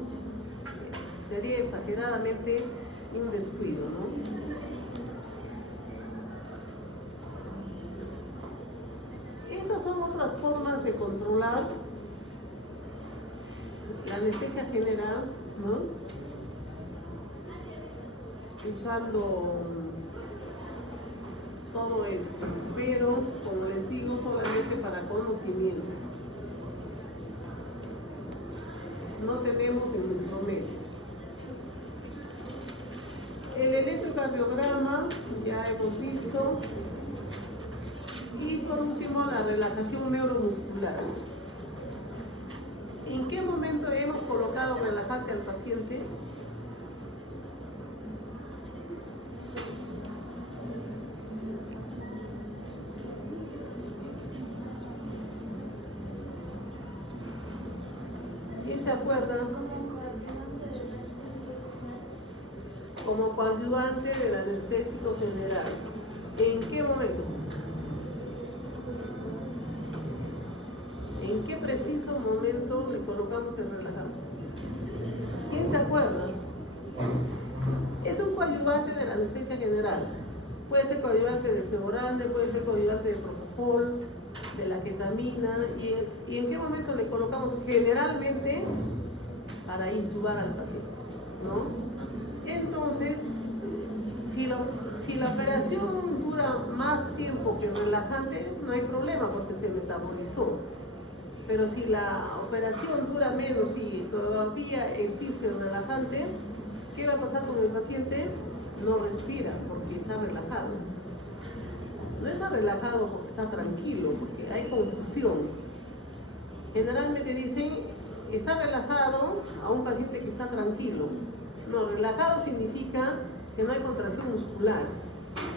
Sería exageradamente un descuido, ¿no? Estas son otras formas de controlar la anestesia general, ¿no? Usando todo esto, pero como les digo, solamente para conocimiento. no tenemos en nuestro medio. El electrocardiograma ya hemos visto. Y por último, la relajación neuromuscular. ¿En qué momento hemos colocado relajante al paciente? ¿Quién se acuerda? Como coadyuvante del anestésico general. ¿En qué momento? ¿En qué preciso momento le colocamos el relajante? ¿Quién se acuerda? Es un coadyuvante de la anestesia general. Puede ser coadyuvante de ceborande, puede ser coadyuvante de propofol, de la ketamina. ¿Y en qué momento le colocamos? Generalmente para intubar al paciente, ¿no? Entonces, si la operación dura más tiempo que el relajante, no hay problema porque se metabolizó. Pero si la operación dura menos y todavía existe el relajante, ¿qué va a pasar con el paciente? No respira porque está relajado. No está relajado porque está tranquilo, porque hay confusión. Generalmente dicen, está relajado a un paciente que está tranquilo. No, relajado significa que no hay contracción muscular.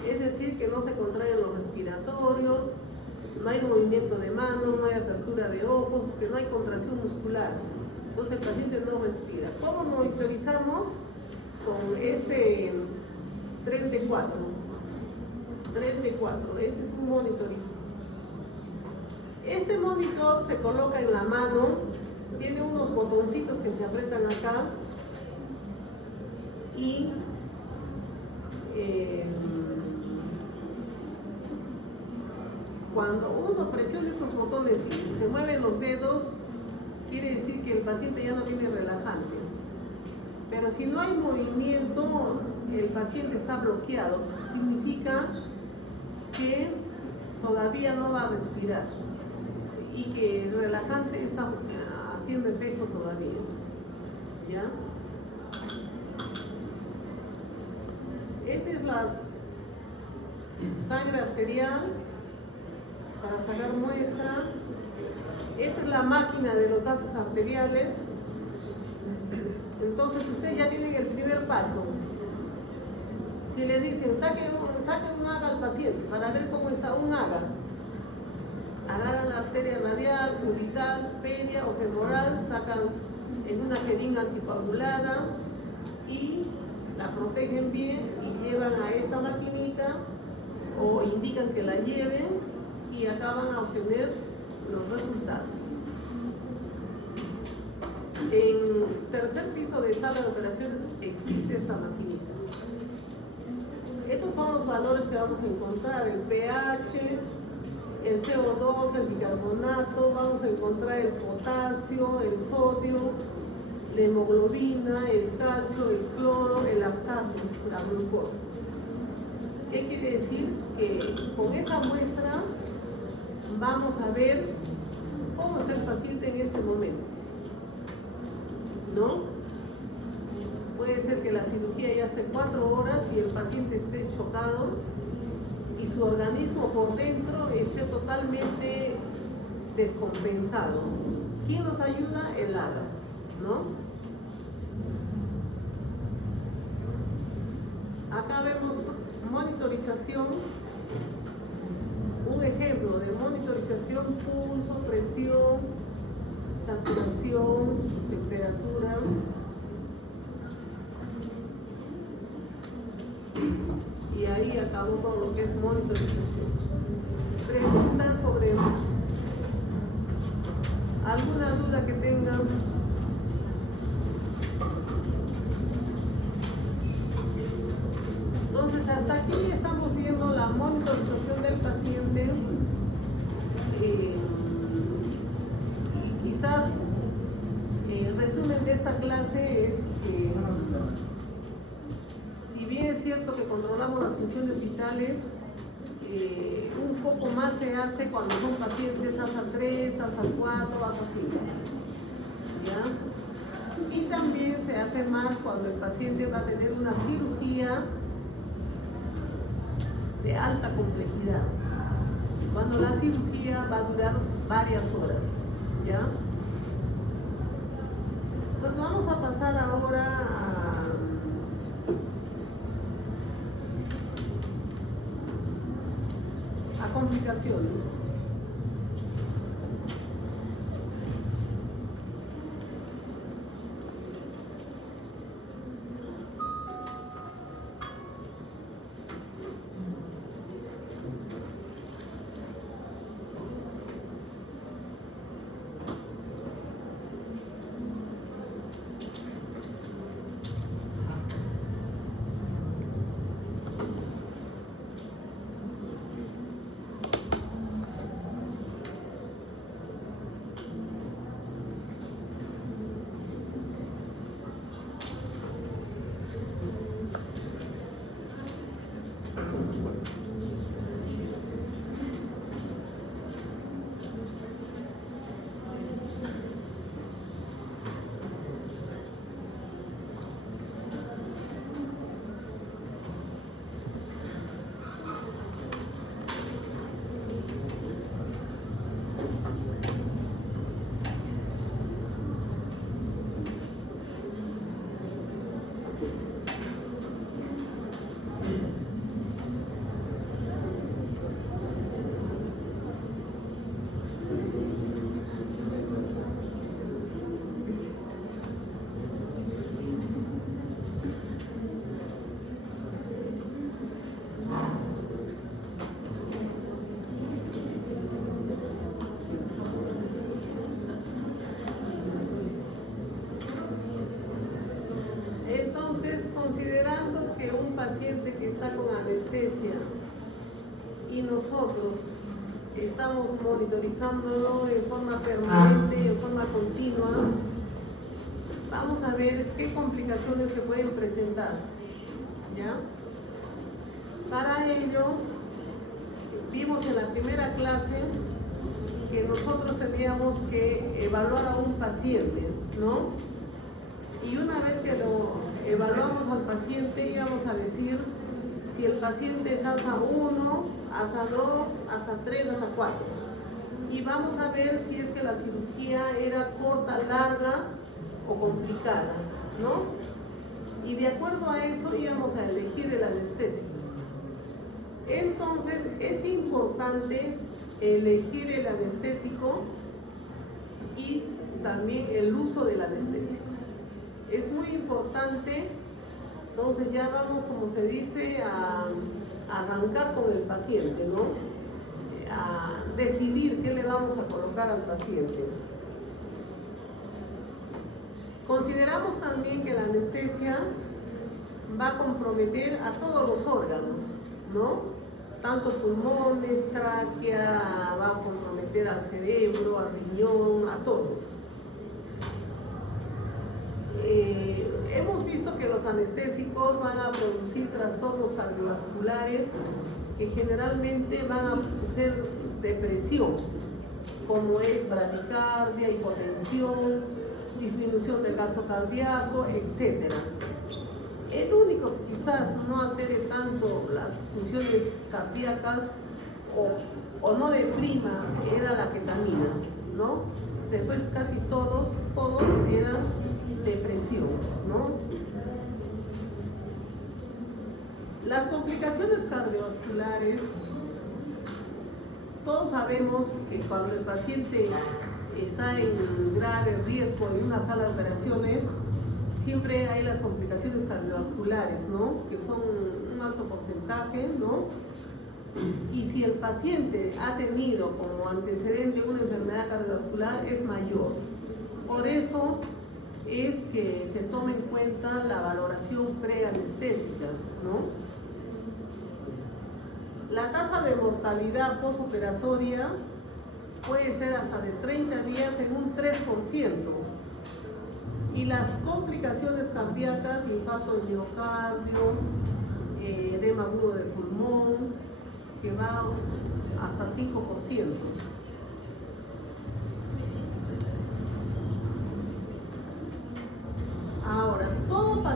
Es decir, que no se contraen los respiratorios, no hay movimiento de manos, no hay apertura de ojos, porque no hay contracción muscular. Entonces el paciente no respira. ¿Cómo monitorizamos? Con este tren de 4. Este es un monitorizo. Este monitor se coloca en la mano, tiene unos botoncitos que se apretan acá y cuando uno presiona estos botones y se mueven los dedos, quiere decir que el paciente ya no tiene relajante. Pero si no hay movimiento, el paciente está bloqueado. Significa que todavía no va a respirar y que el relajante está haciendo efecto todavía. ¿Ya? Esta es la sangre arterial para sacar muestra. Esta es la máquina de los gases arteriales. Entonces ustedes ya tienen el primer paso. Si les dicen saquen un AGA al paciente para ver cómo está un AGA, agarran la arteria radial, cubital, pedia o femoral, sacan en una jeringa anticoagulada y la protegen bien y llevan a esta maquinita o indican que la lleven y acá van a obtener los resultados. En tercer piso de sala de operaciones existe esta maquinita. Estos son los valores que vamos a encontrar: el pH, el CO2, el bicarbonato, vamos a encontrar el potasio, el sodio, la hemoglobina, el calcio, el cloro, el lactato, la glucosa. ¿Qué quiere decir? Que con esa muestra vamos a ver cómo está el paciente en este momento, ¿no? Puede ser que la cirugía ya esté 4 horas y el paciente esté chocado y su organismo por dentro esté totalmente descompensado. ¿Quién nos ayuda? El AGA, ¿no? Acá vemos monitorización, un ejemplo de monitorización: pulso, presión, saturación, temperatura. Y ahí acabó con lo que es monitorización. Preguntas sobre alguna duda que tengan. Entonces, hasta aquí estamos viendo la monitorización del paciente. Quizás el resumen de esta clase es que, si bien es cierto que controlamos las funciones vitales, un poco más se hace cuando son pacientes ASA 3, ASA 4, ASA 5. ¿Ya? ser más cuando el paciente va a tener una cirugía de alta complejidad, cuando la cirugía va a durar varias horas, ¿ya? Pues vamos a pasar ahora a complicaciones. Considerando que un paciente que está con anestesia y nosotros estamos monitorizándolo en forma permanente y en forma continua, vamos a ver qué complicaciones se pueden presentar, ¿ya? Para ello, vimos en la primera clase que nosotros teníamos que evaluar a un paciente, ¿no? Y una vez que lo evaluamos al paciente, íbamos a decir si el paciente es ASA 1, ASA 2, ASA 3, ASA 4. Y vamos a ver si es que la cirugía era corta, larga o complicada, ¿no? Y de acuerdo a eso íbamos a elegir el anestésico. Entonces es importante elegir el anestésico y también el uso del anestésico. Es muy importante, entonces ya vamos, como se dice, a arrancar con el paciente, ¿no? A decidir qué le vamos a colocar al paciente. Consideramos también que la anestesia va a comprometer a todos los órganos, ¿no? Tanto pulmones, tráquea, va a comprometer al cerebro, al riñón, a todo. Hemos visto que los anestésicos van a producir trastornos cardiovasculares que generalmente van a ser depresión, como es bradicardia, hipotensión, disminución del gasto cardíaco, etc. El único que quizás no altere tanto las funciones cardíacas o no deprima era la ketamina, ¿no? Después casi todos eran depresión, ¿no? Las complicaciones cardiovasculares, todos sabemos que cuando el paciente está en grave riesgo en una sala de operaciones, siempre hay las complicaciones cardiovasculares, ¿no? Que son un alto porcentaje, ¿no? Y si el paciente ha tenido como antecedente una enfermedad cardiovascular, es mayor. Por eso es que se toma en cuenta la valoración preanestésica, ¿no? La tasa de mortalidad postoperatoria puede ser hasta de 30 días en un 3%. Y las complicaciones cardíacas, infarto de miocardio, edema agudo del pulmón, que va hasta 5%. Ahora,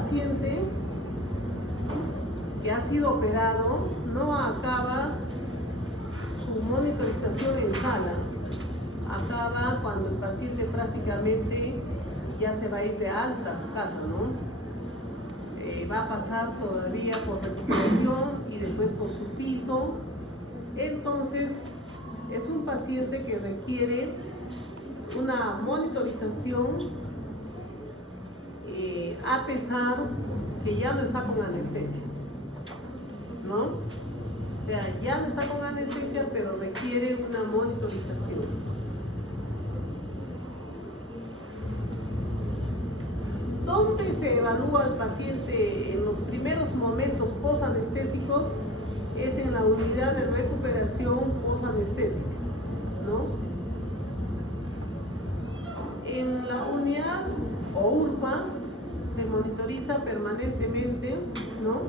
paciente que ha sido operado no acaba su monitorización en sala, acaba cuando el paciente prácticamente ya se va a ir de alta a su casa, ¿no? Va a pasar todavía por recuperación y después por su piso. Entonces es un paciente que requiere una monitorización a pesar que ya no está con anestesia, ¿no? O sea, ya no está con anestesia, pero requiere una monitorización. ¿Dónde se evalúa al paciente en los primeros momentos posanestésicos? Es en la unidad de recuperación posanestésica, ¿no? En la unidad o URPA se monitoriza permanentemente, ¿no?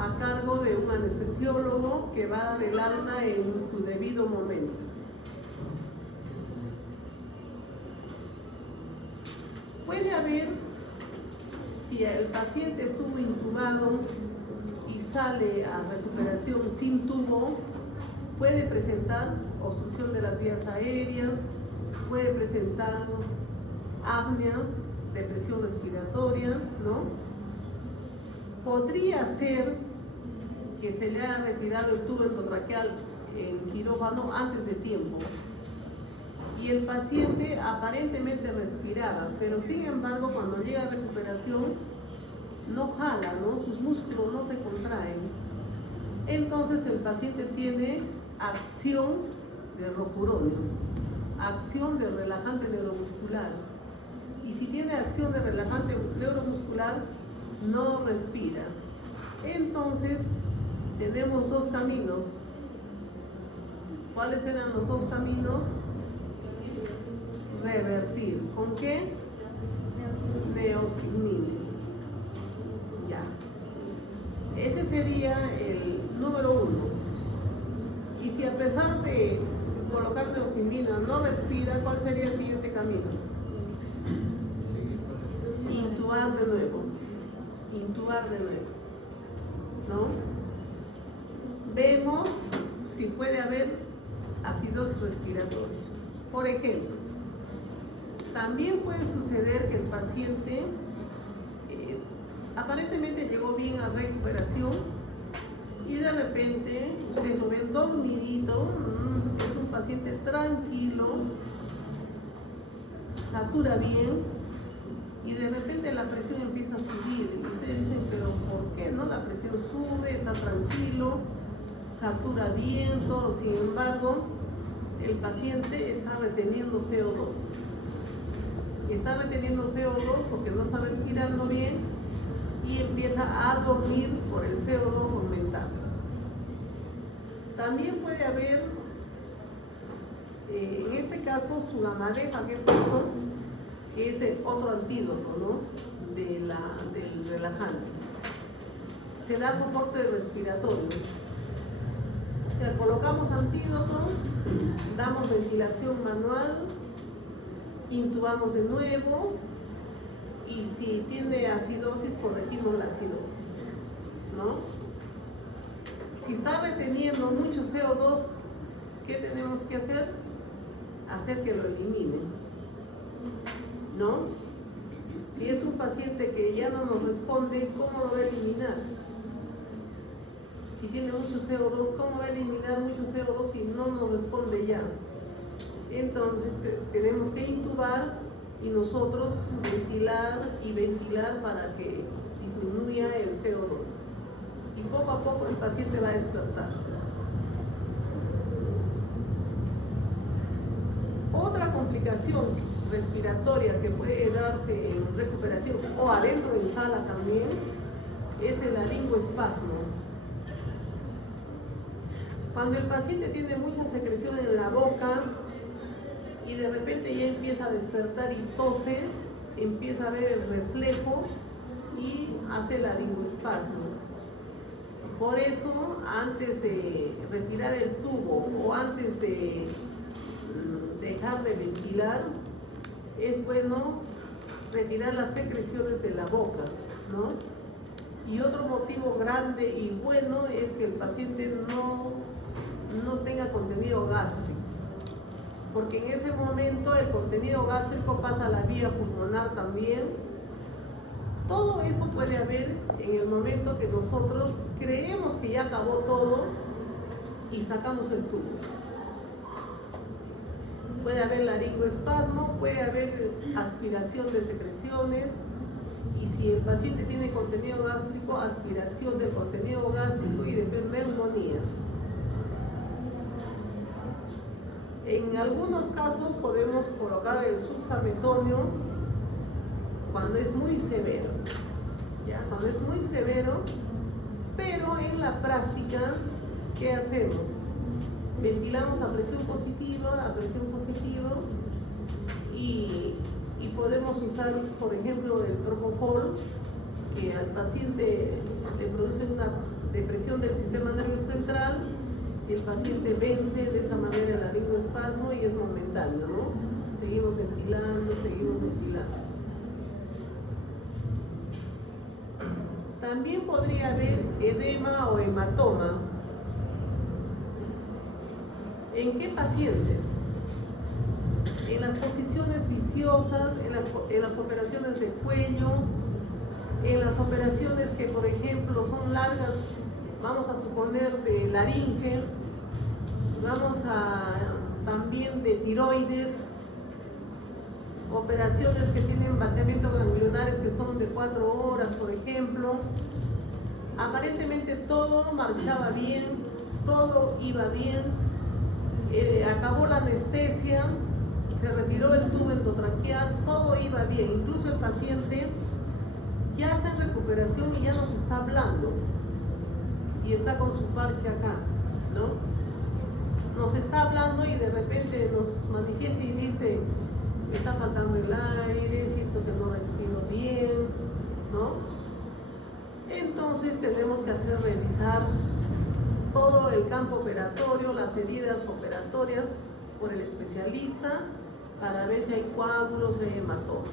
A cargo de un anestesiólogo que va a dar el alta en su debido momento. Puede haber, si el paciente estuvo intubado y sale a recuperación sin tubo, puede presentar obstrucción de las vías aéreas, puede presentar apnea, depresión respiratoria, ¿no? Podría ser que se le haya retirado el tubo endotraqueal en quirófano antes de tiempo y el paciente aparentemente respiraba, pero sin embargo cuando llega a recuperación no jala, ¿no? Sus músculos no se contraen. Entonces el paciente tiene acción de rocuronio, acción de relajante neuromuscular. Y si tiene acción de relajante neuromuscular, no respira. Entonces tenemos dos caminos. ¿Cuáles eran los dos caminos? Revertir. ¿Con qué? Neostigmina. Ya. Ese sería el número 1. Y si a pesar de colocar neostigmina no respira, ¿cuál sería el siguiente camino? Intubar de nuevo. Intubar de nuevo, ¿no? Vemos si puede haber acidosis respiratoria. Por ejemplo, también puede suceder que el paciente aparentemente llegó bien a recuperación y de repente ustedes lo ven dormidito, es un paciente tranquilo, satura bien y de repente la presión empieza a subir y ustedes dicen, pero ¿por qué no? La presión sube, está tranquilo, satura bien, todo. Sin embargo, el paciente está reteniendo CO2. Está reteniendo CO2 porque no está respirando bien y empieza a dormir por el CO2 aumentado. También puede haber, en este caso, Sugamadeja, que pasó, que es el otro antídoto, ¿no? Del relajante. Se da soporte respiratorio. O sea, colocamos antídoto, damos ventilación manual, intubamos de nuevo y si tiene acidosis, corregimos la acidosis, ¿no? Si está reteniendo mucho CO2, ¿qué tenemos que hacer? Hacer que lo elimine, ¿no? Si es un paciente que ya no nos responde, ¿cómo lo va a eliminar? Si tiene mucho CO2, ¿cómo va a eliminar mucho CO2 si no nos responde ya? Entonces tenemos que intubar y nosotros ventilar y ventilar para que disminuya el CO2. Y poco a poco el paciente va a despertar. Otra complicación respiratoria que puede darse en recuperación o adentro en sala también es el laringoespasmo. Cuando el paciente tiene mucha secreción en la boca y de repente ya empieza a despertar y tose, empieza a ver el reflejo y hace laringoespasmo. Por eso, antes de retirar el tubo o antes de dejar de ventilar, es bueno retirar las secreciones de la boca, ¿no? Y otro motivo grande y bueno es que el paciente no tenga contenido gástrico, porque en ese momento el contenido gástrico pasa a la vía pulmonar también. Todo eso puede haber en el momento que nosotros creemos que ya acabó todo y sacamos el tubo. Puede haber laringoespasmo, puede haber aspiración de secreciones, y si el paciente tiene contenido gástrico, aspiración del contenido gástrico y después neumonía. En algunos casos podemos colocar el succedaneous cuando es muy severo, ¿ya? Cuando es muy severo, pero en la práctica, ¿qué hacemos? Ventilamos a presión positiva y podemos usar, por ejemplo, el propofol, que al paciente le produce una depresión del sistema nervioso central, y el paciente vence de esa manera el laringoespasmo y es momentáneo, ¿no? Seguimos ventilando. También podría haber edema o hematoma. ¿En qué pacientes? En las posiciones viciosas, en las operaciones de cuello, en las operaciones que, por ejemplo, son largas, vamos a suponer de laringe, también de tiroides, operaciones que tienen vaciamientos ganglionares que son de 4 horas, por ejemplo. Aparentemente todo marchaba bien, todo iba bien, acabó la anestesia, se retiró el tubo endotraqueal, todo iba bien, incluso el paciente ya está en recuperación y ya nos está hablando y está con su parche acá, ¿no? Nos está hablando y de repente nos manifiesta y dice: me está faltando el aire, siento que no respiro bien, ¿no? Entonces tenemos que hacer revisar todo el campo operatorio, las heridas operatorias por el especialista para ver si hay coágulos, si hay hematomas.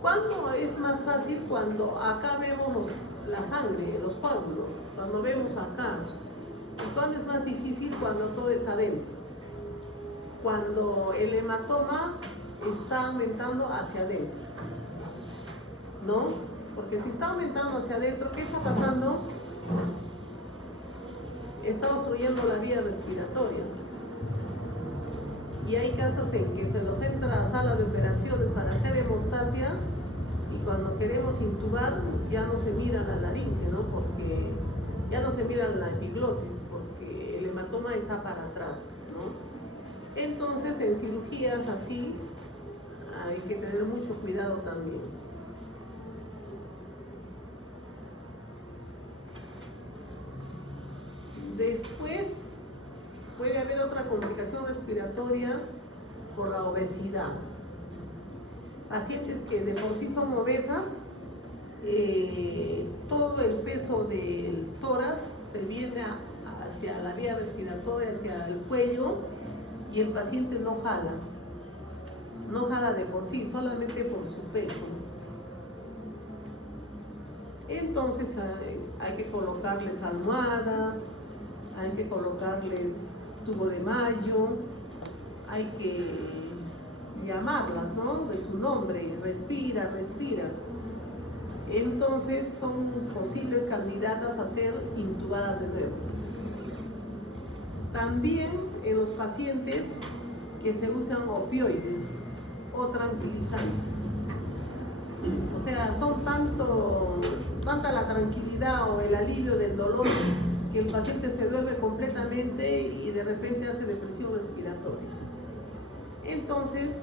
¿Cuándo es más fácil? Cuando acá vemos la sangre, los coágulos, cuando vemos acá. ¿Y cuándo es más difícil? Cuando todo es adentro. Cuando el hematoma está aumentando hacia adentro, ¿no? Porque si está aumentando hacia adentro, ¿qué está pasando? Está obstruyendo la vía respiratoria. Y hay casos en que se los entra a sala de operaciones para hacer hemostasia y cuando queremos intubar ya no se mira la laringe, ¿no? Porque ya no se mira la epiglotis, porque el hematoma está para atrás, ¿no? Entonces, en cirugías así hay que tener mucho cuidado también. Después puede haber otra complicación respiratoria por la obesidad. Pacientes que de por sí son obesas, todo el peso del tórax se viene hacia la vía respiratoria, hacia el cuello, y el paciente no jala de por sí, solamente por su peso. Entonces hay que colocarles almohada, hay que colocarles tubo de mayo, hay que llamarlas, ¿no? De su nombre: respira, respira. Entonces son posibles candidatas a ser intubadas de nuevo. También en los pacientes que se usan opioides o tranquilizantes. O sea, son tanta la tranquilidad o el alivio del dolor que el paciente se duerme completamente y de repente hace depresión respiratoria. Entonces,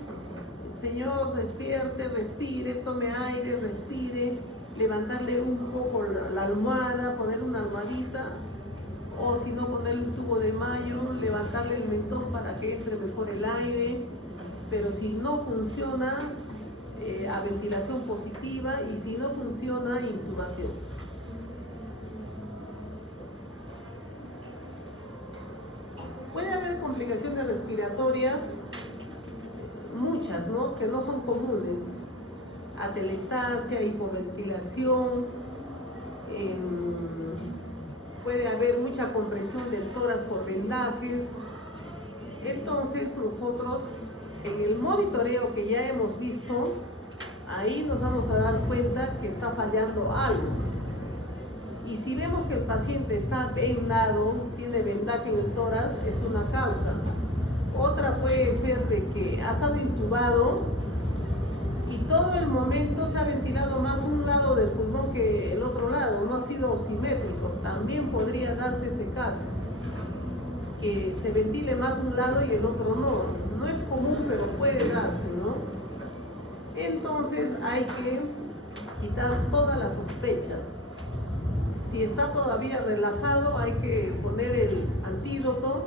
señor, despierte, respire, tome aire, respire, levantarle un poco la almohada, poner una almohadita, o si no, ponerle un tubo de mayo, levantarle el mentón para que entre mejor el aire. Pero si no funciona, a ventilación positiva, y si no funciona, intubación. Puede haber complicaciones respiratorias muchas, ¿no?, que no son comunes: atelectasia, hipoventilación, puede haber mucha compresión del tórax por vendajes. Entonces nosotros, en el monitoreo que ya hemos visto, ahí nos vamos a dar cuenta que está fallando algo. Y si vemos que el paciente está vendado, tiene vendaje en el tórax, es una causa. Otra puede ser de que ha estado intubado y todo el momento se ha ventilado más un lado del pulmón que el otro lado, no ha sido simétrico. También podría darse ese caso, que se ventile más un lado y el otro no. No es común, pero puede darse, ¿no? Entonces hay que quitar todas las sospechas. Si está todavía relajado, hay que poner el antídoto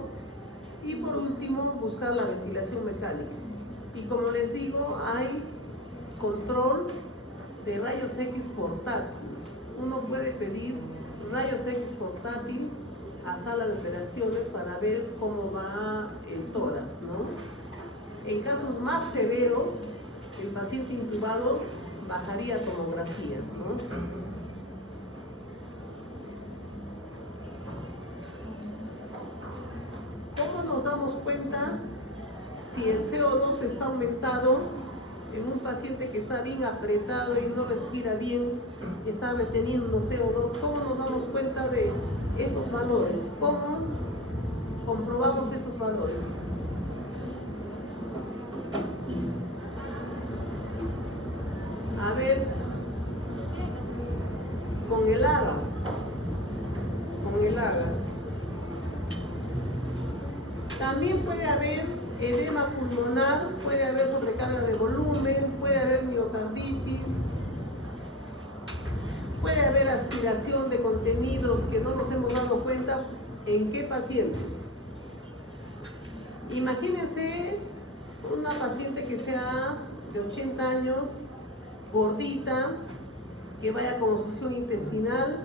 y por último buscar la ventilación mecánica. Y como les digo, hay control de rayos X portátil. Uno puede pedir rayos X portátil a sala de operaciones para ver cómo va el tórax, ¿no? En casos más severos, el paciente intubado bajaría tomografía, ¿no? ¿Cómo nos damos cuenta si el CO2 está aumentado en un paciente que está bien apretado y no respira bien, está reteniendo CO2? ¿Cómo nos damos cuenta de estos valores? ¿Cómo comprobamos estos valores? A ver, con el AGA. Con el AGA. También puede haber edema pulmonar, puede haber sobrecarga de volumen, puede haber miocarditis, puede haber aspiración de contenidos que no nos hemos dado cuenta. ¿En qué pacientes? Imagínense una paciente que sea de 80 años, gordita, que vaya con obstrucción intestinal,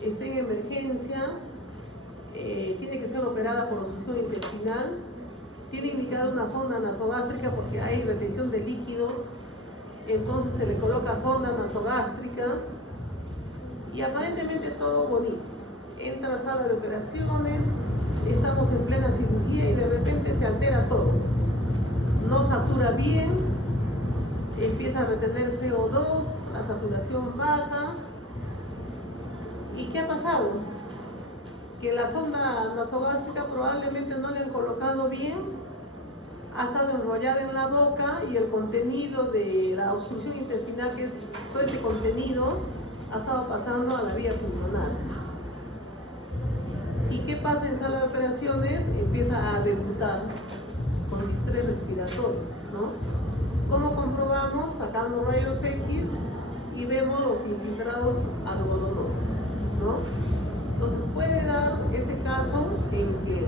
esté en emergencia, tiene que ser operada por obstrucción intestinal, tiene indicada una sonda nasogástrica porque hay retención de líquidos, entonces se le coloca sonda nasogástrica y aparentemente todo bonito. Entra a sala de operaciones, estamos en plena cirugía y de repente se altera todo. No satura bien, empieza a retener CO2, la saturación baja. ¿Y qué ha pasado? Que la sonda nasogástrica probablemente no le han colocado bien, ha estado enrollada en la boca y el contenido de la obstrucción intestinal, que es todo ese contenido, ha estado pasando a la vía pulmonar. ¿Y qué pasa en sala de operaciones? Empieza a debutar con distrés respiratorio, ¿no? ¿Cómo comprobamos? Sacando rayos X y vemos los infiltrados algodonosos, ¿no? Entonces puede dar ese caso en que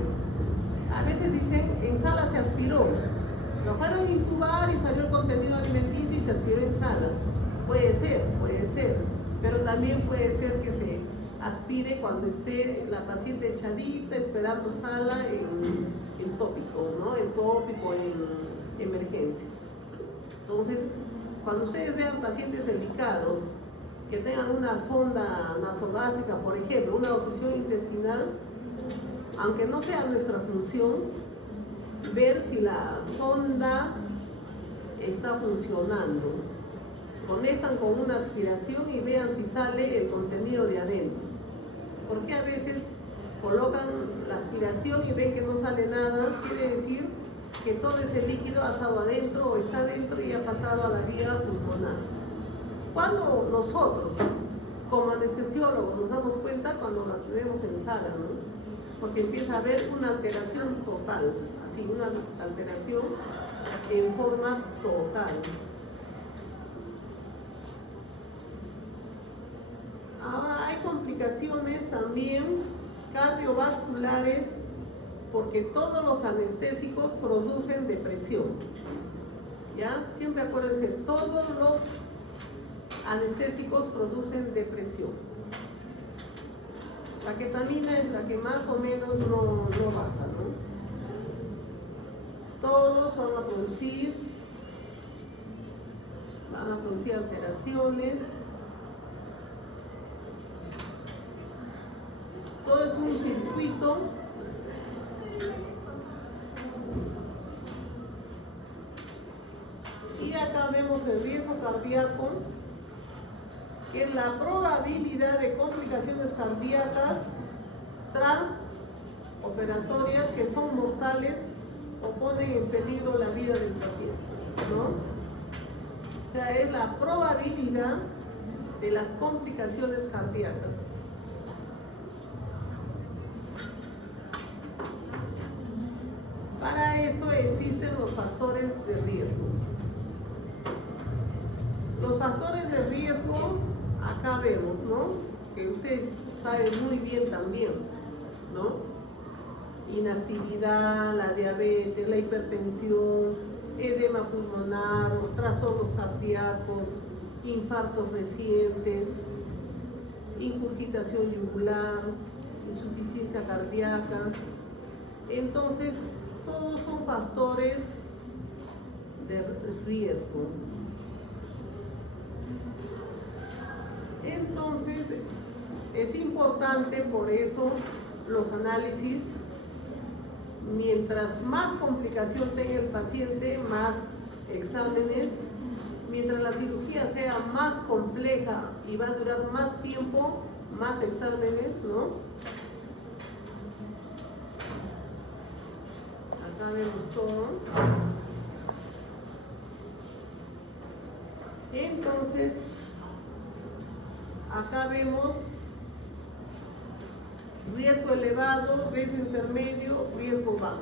a veces dicen en sala se aspiró, lo fueron a intubar y salió el contenido alimenticio y se aspiró en sala. Puede ser, pero también puede ser que se aspire cuando esté la paciente echadita esperando sala en tópico, ¿no? En tópico, en emergencia. Entonces, cuando ustedes vean pacientes delicados que tengan una sonda nasogástrica, por ejemplo, una obstrucción intestinal, aunque no sea nuestra función, ver si la sonda está funcionando. Conectan con una aspiración y vean si sale el contenido de adentro. Porque a veces colocan la aspiración y ven que no sale nada, quiere decir que todo ese líquido ha estado adentro o está adentro y ha pasado a la vía pulmonar. Cuando nosotros, como anestesiólogos, nos damos cuenta cuando la tenemos en sala, ¿no? Porque empieza a haber una alteración total, así, una alteración en forma total. Ahora hay complicaciones también cardiovasculares porque todos los anestésicos producen depresión. ¿Ya? Siempre acuérdense, todos los anestésicos producen depresión. La ketamina es la que más o menos no baja, ¿no? Todos van a producir van a producir alteraciones. Todo es un circuito y acá vemos el riesgo cardíaco, que es la probabilidad de complicaciones cardíacas transoperatorias que son mortales o ponen en peligro la vida del paciente, ¿no? O sea, es la probabilidad de las complicaciones cardíacas. Para eso existen los factores de riesgo. Los factores de riesgo, acá vemos, ¿no? Que usted sabe muy bien también, ¿no? Inactividad, la diabetes, la hipertensión, edema pulmonar, trastornos cardíacos, infartos recientes, ingurgitación yugular, insuficiencia cardíaca. Entonces, todos son factores de riesgo. Entonces, es importante por eso los análisis. Mientras más complicación tenga el paciente, más exámenes. Mientras la cirugía sea más compleja y va a durar más tiempo, más exámenes, ¿no? Acá vemos todo. Entonces, acá vemos riesgo elevado, riesgo intermedio, riesgo bajo.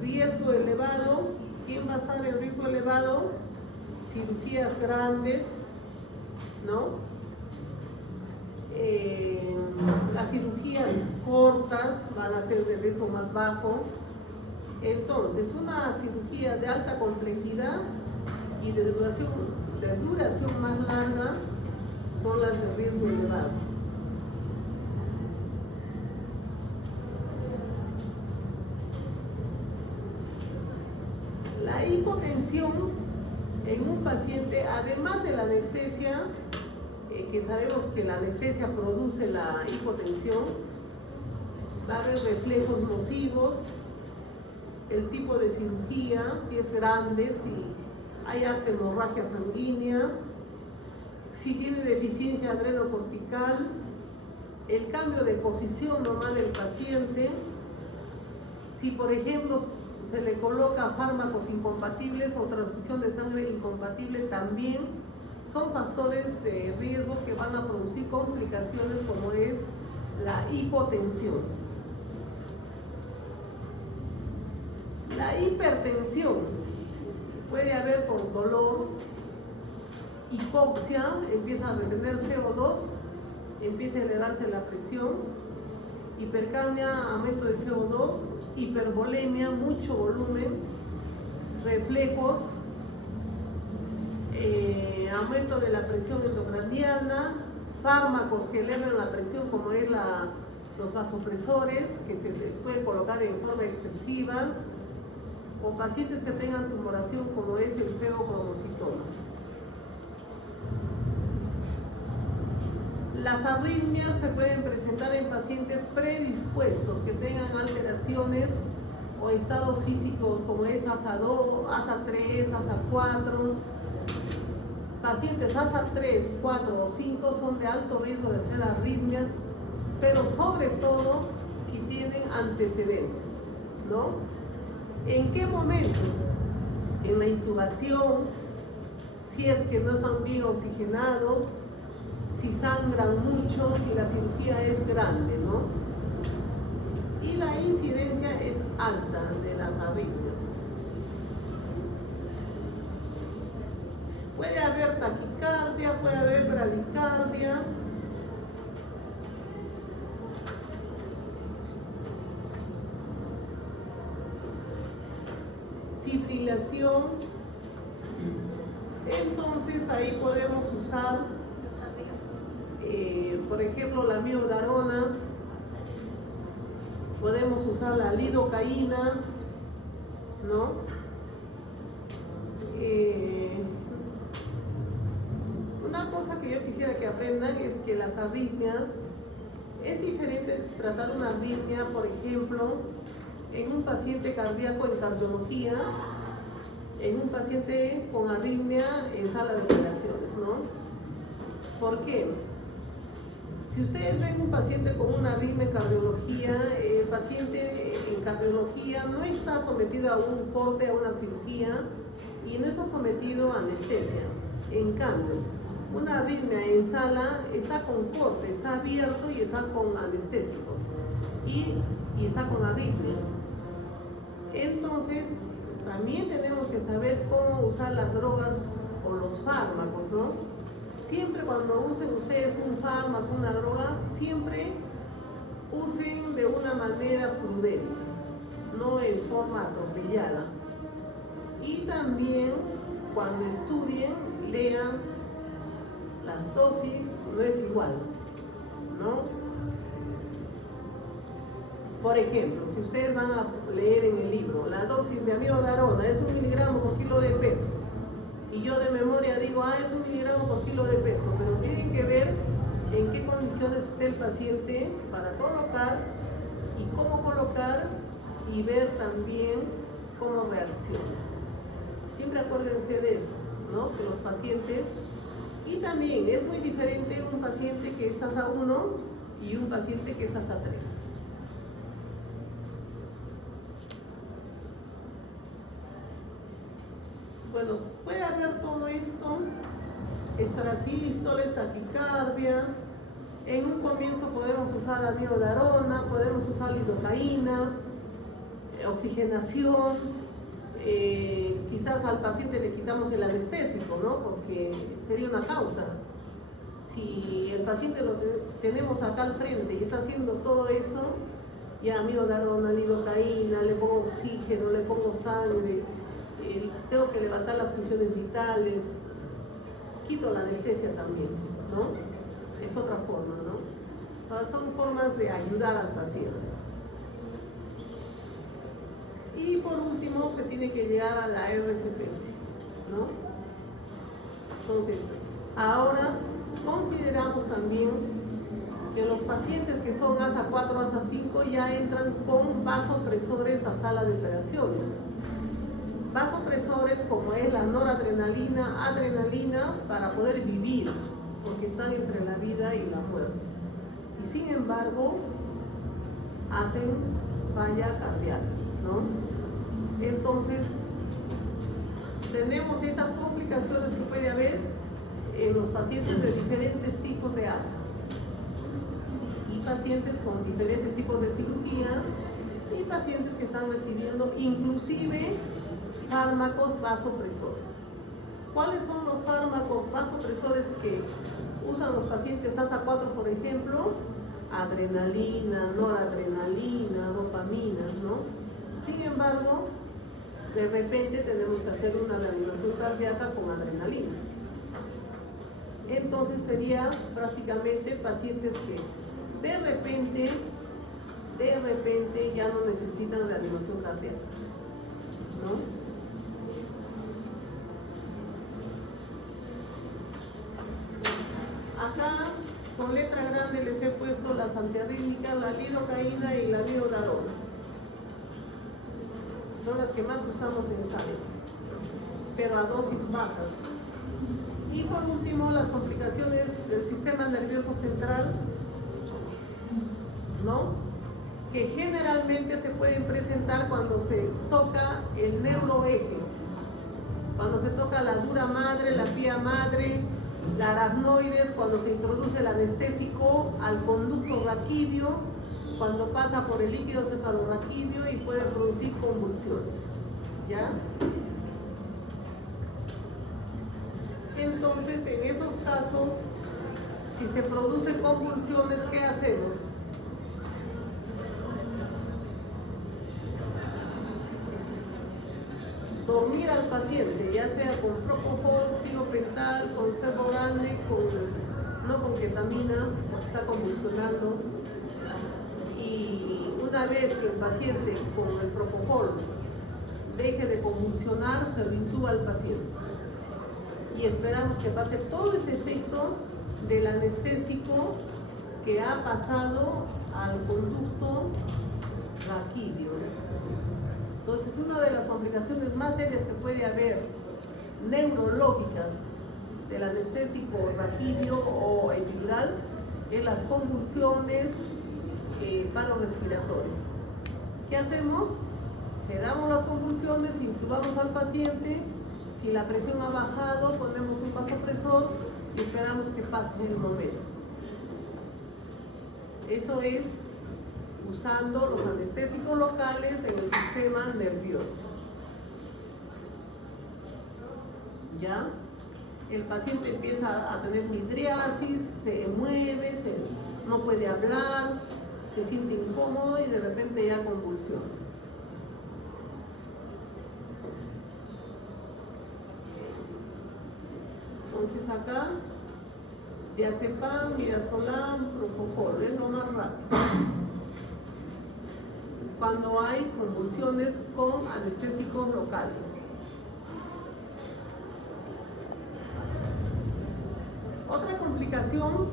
Riesgo elevado, ¿quién va a estar en riesgo elevado? Cirugías grandes, ¿no? Las cirugías cortas van a ser de riesgo más bajo. Entonces, una cirugía de alta complejidad y de duración más larga son las de riesgo elevado. La hipotensión en un paciente, además de la anestesia, que sabemos que la anestesia produce la hipotensión, va a haber reflejos nocivos, el tipo de cirugía, si es grande, si hay alta hemorragia sanguínea, si tiene deficiencia adrenocortical, el cambio de posición normal del paciente, si por ejemplo se le coloca fármacos incompatibles o transfusión de sangre incompatible, también son factores de riesgo que van a producir complicaciones como es la hipotensión. La hipertensión puede haber por dolor, hipoxia, empieza a retener CO2, empieza a elevarse la presión, hipercapnia, aumento de CO2, hipervolemia, mucho volumen, reflejos, aumento de la presión endocraniana, fármacos que elevan la presión como es los vasopresores, que se pueden colocar en forma excesiva, o pacientes que tengan tumoración como es el feocromocitoma. Las arritmias se pueden presentar en pacientes predispuestos que tengan alteraciones o estados físicos como es ASA2, ASA3, ASA4. Pacientes ASA3, 4 o 5 son de alto riesgo de hacer arritmias, pero sobre todo si tienen antecedentes, ¿no? ¿En qué momentos? En la intubación, si es que no están bien oxigenados, si sangran mucho, si la cirugía es grande, ¿no? Y la incidencia es alta de las arritmias. Puede haber taquicardia, puede haber bradicardia. Fibrilación. Entonces ahí podemos usar, por ejemplo, la miodarona, podemos usar la lidocaína, ¿no? quisiera que aprendan es que las arritmias, es diferente tratar una arritmia, por ejemplo, en un paciente cardíaco en cardiología, en un paciente con arritmia en sala de operaciones, ¿no? ¿Por qué? Si ustedes ven un paciente con una arritmia en cardiología, el paciente en cardiología no está sometido a un corte, a una cirugía, y no está sometido a anestesia. En cambio, una arritmia en sala está con corte, está abierto y está con anestésicos y está con arritmia. Entonces, también tenemos que saber cómo usar las drogas o los fármacos, ¿no? Siempre cuando usen ustedes un fármaco, una droga, siempre usen de una manera prudente, no en forma atropellada. Y también cuando estudien, lean las dosis, no es igual, ¿no? Por ejemplo, si ustedes van a leer en el libro, la dosis de amiodarona es 1 miligramo por kilo de peso, y yo de memoria digo, es 1 miligramo por kilo de peso, pero tienen que ver en qué condiciones esté el paciente para colocar y cómo colocar y ver también cómo reacciona. Siempre acuérdense de eso, ¿no? Que los pacientes, y también es muy diferente un paciente que es ASA 1 y un paciente que es ASA 3. Bueno, puede haber todo esto, estrasístoles, taquicardia. En un comienzo podemos usar amiodarona, podemos usar lidocaína, oxigenación. Quizás al paciente le quitamos el anestésico, ¿no? Porque sería una causa. Si el paciente lo tenemos acá al frente y está haciendo todo esto, ya amiodarona, lidocaína, le pongo oxígeno, le pongo sangre, tengo que levantar las funciones vitales, quito la anestesia también, ¿no? Es otra forma, ¿no? Son formas de ayudar al paciente. Y por último, se tiene que llegar a la RCP, ¿no? Entonces, ahora consideramos también que los pacientes que son ASA 4, ASA 5 ya entran con vasopresores a sala de operaciones. Vasopresores como es la noradrenalina, adrenalina, para poder vivir, porque están entre la vida y la muerte. Y sin embargo, hacen falla cardíaca, ¿no? Entonces, tenemos estas complicaciones que puede haber en los pacientes de diferentes tipos de ASA y pacientes con diferentes tipos de cirugía y pacientes que están recibiendo inclusive fármacos vasopresores. ¿Cuáles son los fármacos vasopresores que usan los pacientes ASA 4, por ejemplo? Adrenalina, noradrenalina, dopamina, ¿no? Sin embargo, de repente tenemos que hacer una reanimación cardíaca con adrenalina. Entonces sería prácticamente pacientes que de repente ya no necesitan reanimación cardíaca, ¿no? Acá con letra grande les he puesto las antiarrítmicas, la lidocaína y la amiodarona. Son las que más usamos en sala, pero a dosis bajas. Y por último, las complicaciones del sistema nervioso central, ¿no? Que generalmente se pueden presentar cuando se toca el neuroeje, cuando se toca la dura madre, la pía madre, la aracnoides, cuando se introduce el anestésico al conducto raquídeo, cuando pasa por el líquido cefalorraquídeo y puede producir convulsiones, ¿ya? Entonces, en esos casos, si se producen convulsiones, ¿qué hacemos? Dormir al paciente, ya sea con propofol, tiropental, con ceborane, no con ketamina, porque está convulsionando. Y una vez que el paciente con el propofol deje de convulsionar, se lo intuba al paciente. y esperamos que pase todo ese efecto del anestésico que ha pasado al conducto raquídeo. Entonces, una de las complicaciones más serias que puede haber neurológicas del anestésico raquídeo o epidural es las convulsiones, paro respiratorio. ¿Qué hacemos? Sedamos las convulsiones, intubamos al paciente. Si la presión ha bajado, ponemos un vasopresor y esperamos que pase el momento. Eso es usando los anestésicos locales en el sistema nervioso. ¿Ya? El paciente empieza a tener midriasis, se mueve, no puede hablar, se siente incómodo y de repente ya convulsiona. Entonces acá, diazepam, midazolam, propofol, es lo más rápido. Cuando hay convulsiones con anestésicos locales. Otra complicación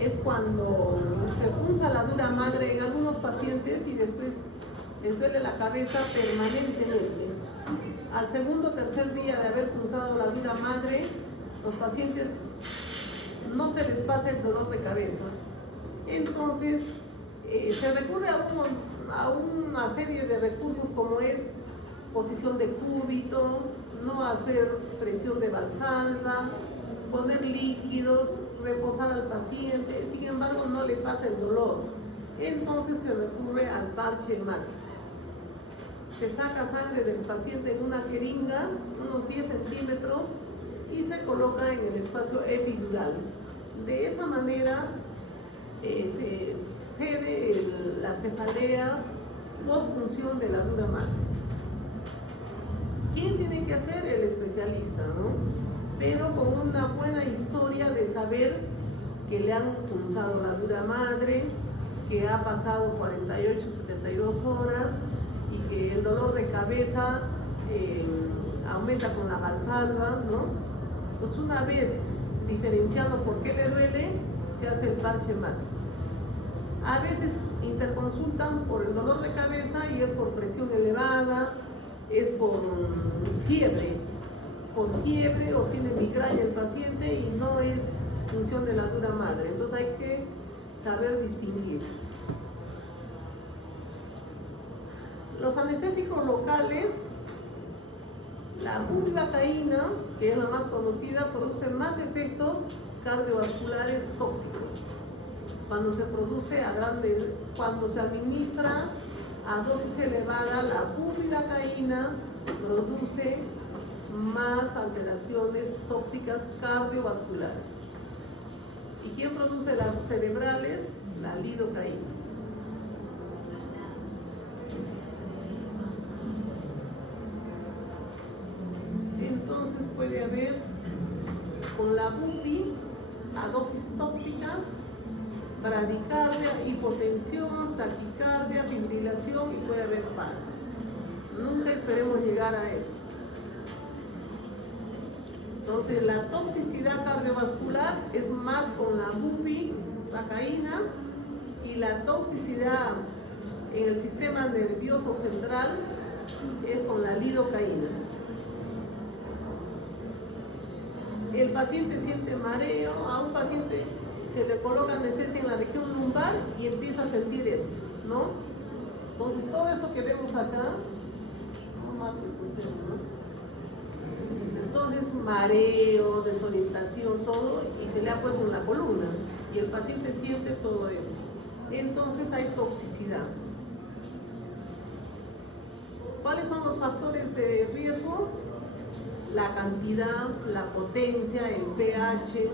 es cuando se punza la dura madre en algunos pacientes y después les duele la cabeza permanentemente. Al segundo o tercer día de haber punzado la dura madre, los pacientes no se les pasa el dolor de cabeza. Entonces, se recurre a una serie de recursos como es posición de cúbito, no hacer presión de Valsalva, poner líquidos, reposar al paciente, sin embargo no le pasa el dolor. Entonces se recurre al parche hemático. Se saca sangre del paciente en una jeringa, unos 10 centímetros, y se coloca en el espacio epidural. De esa manera se cede la cefalea postpunción de la dura madre. ¿Quién tiene que hacer? El especialista, ¿no? Pero con una buena historia de saber que le han punzado la dura madre, que ha pasado 48, 72 horas y que el dolor de cabeza aumenta con la Valsalva, ¿no? Entonces, una vez diferenciando por qué le duele, se hace el parche hemático. A veces interconsultan por el dolor de cabeza y es por presión elevada, es por fiebre o tiene migraña el paciente y no es función de la dura madre. Entonces hay que saber distinguir. Los anestésicos locales, la bupivacaína, que es la más conocida, produce más efectos cardiovasculares tóxicos. Cuando se administra a dosis elevada, la bupivacaína produce más alteraciones tóxicas cardiovasculares. ¿Y quién produce las cerebrales? La lidocaína. Entonces puede haber con la bupi a dosis tóxicas bradicardia, hipotensión, taquicardia, fibrilación y puede haber paro. Nunca esperemos llegar a eso. Entonces la toxicidad cardiovascular es más con la bupivacaína y la toxicidad en el sistema nervioso central es con la lidocaína. El paciente siente mareo, a un paciente se le coloca anestesia en la región lumbar y empieza a sentir esto, ¿no? Entonces todo esto que vemos acá, entonces mareo, desorientación, todo, y se le ha puesto en la columna y el paciente siente todo esto. Entonces hay toxicidad. ¿Cuáles son los factores de riesgo? La cantidad, la potencia, el pH,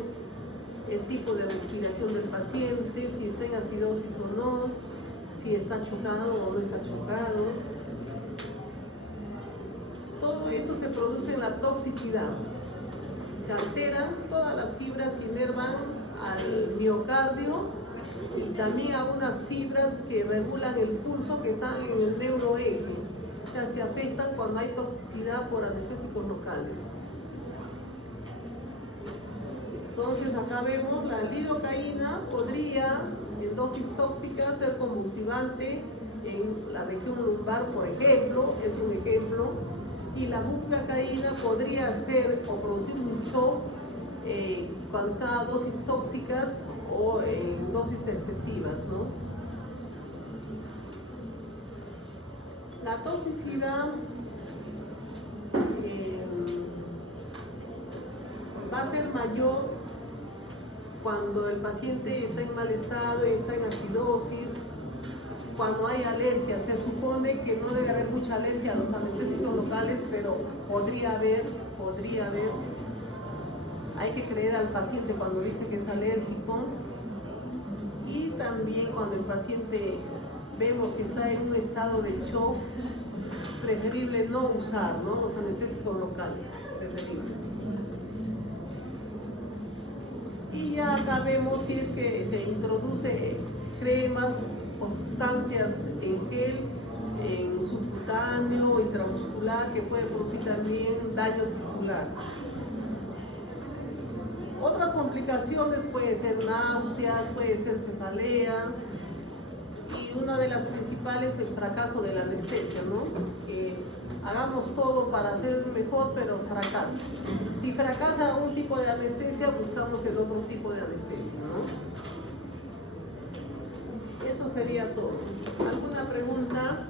el tipo de respiración del paciente, si está en acidosis o no, si está chocado o no está chocado. Todo esto se produce en la toxicidad. Se alteran todas las fibras que inervan al miocardio y también a unas fibras que regulan el pulso que están en el neuroeje. O sea, se afectan cuando hay toxicidad por anestésicos locales. Entonces acá vemos la lidocaína podría en dosis tóxicas ser convulsivante en la región lumbar, por ejemplo, es un ejemplo, y la bupivacaína podría ser o producir un shock cuando está a dosis tóxicas o en dosis excesivas, ¿no? La toxicidad va a ser mayor cuando el paciente está en mal estado y está en acidosis, cuando hay alergia. Se supone que no debe haber mucha alergia a los anestésicos locales, pero podría haber. Hay que creer al paciente cuando dice que es alérgico. Y también cuando el paciente vemos que está en un estado de shock, preferible no usar, ¿no?, los anestésicos locales, preferible. Y ya acá vemos si es que se introduce cremas o sustancias en gel, en subcutáneo, intramuscular, que puede producir también daño tisular. Otras complicaciones puede ser náuseas, puede ser cefalea, y una de las principales es el fracaso de la anestesia, ¿no? Que hagamos todo para hacer mejor, pero fracasa. Si fracasa un tipo de anestesia, buscamos el otro tipo de anestesia, ¿no? Eso sería todo. ¿Alguna pregunta?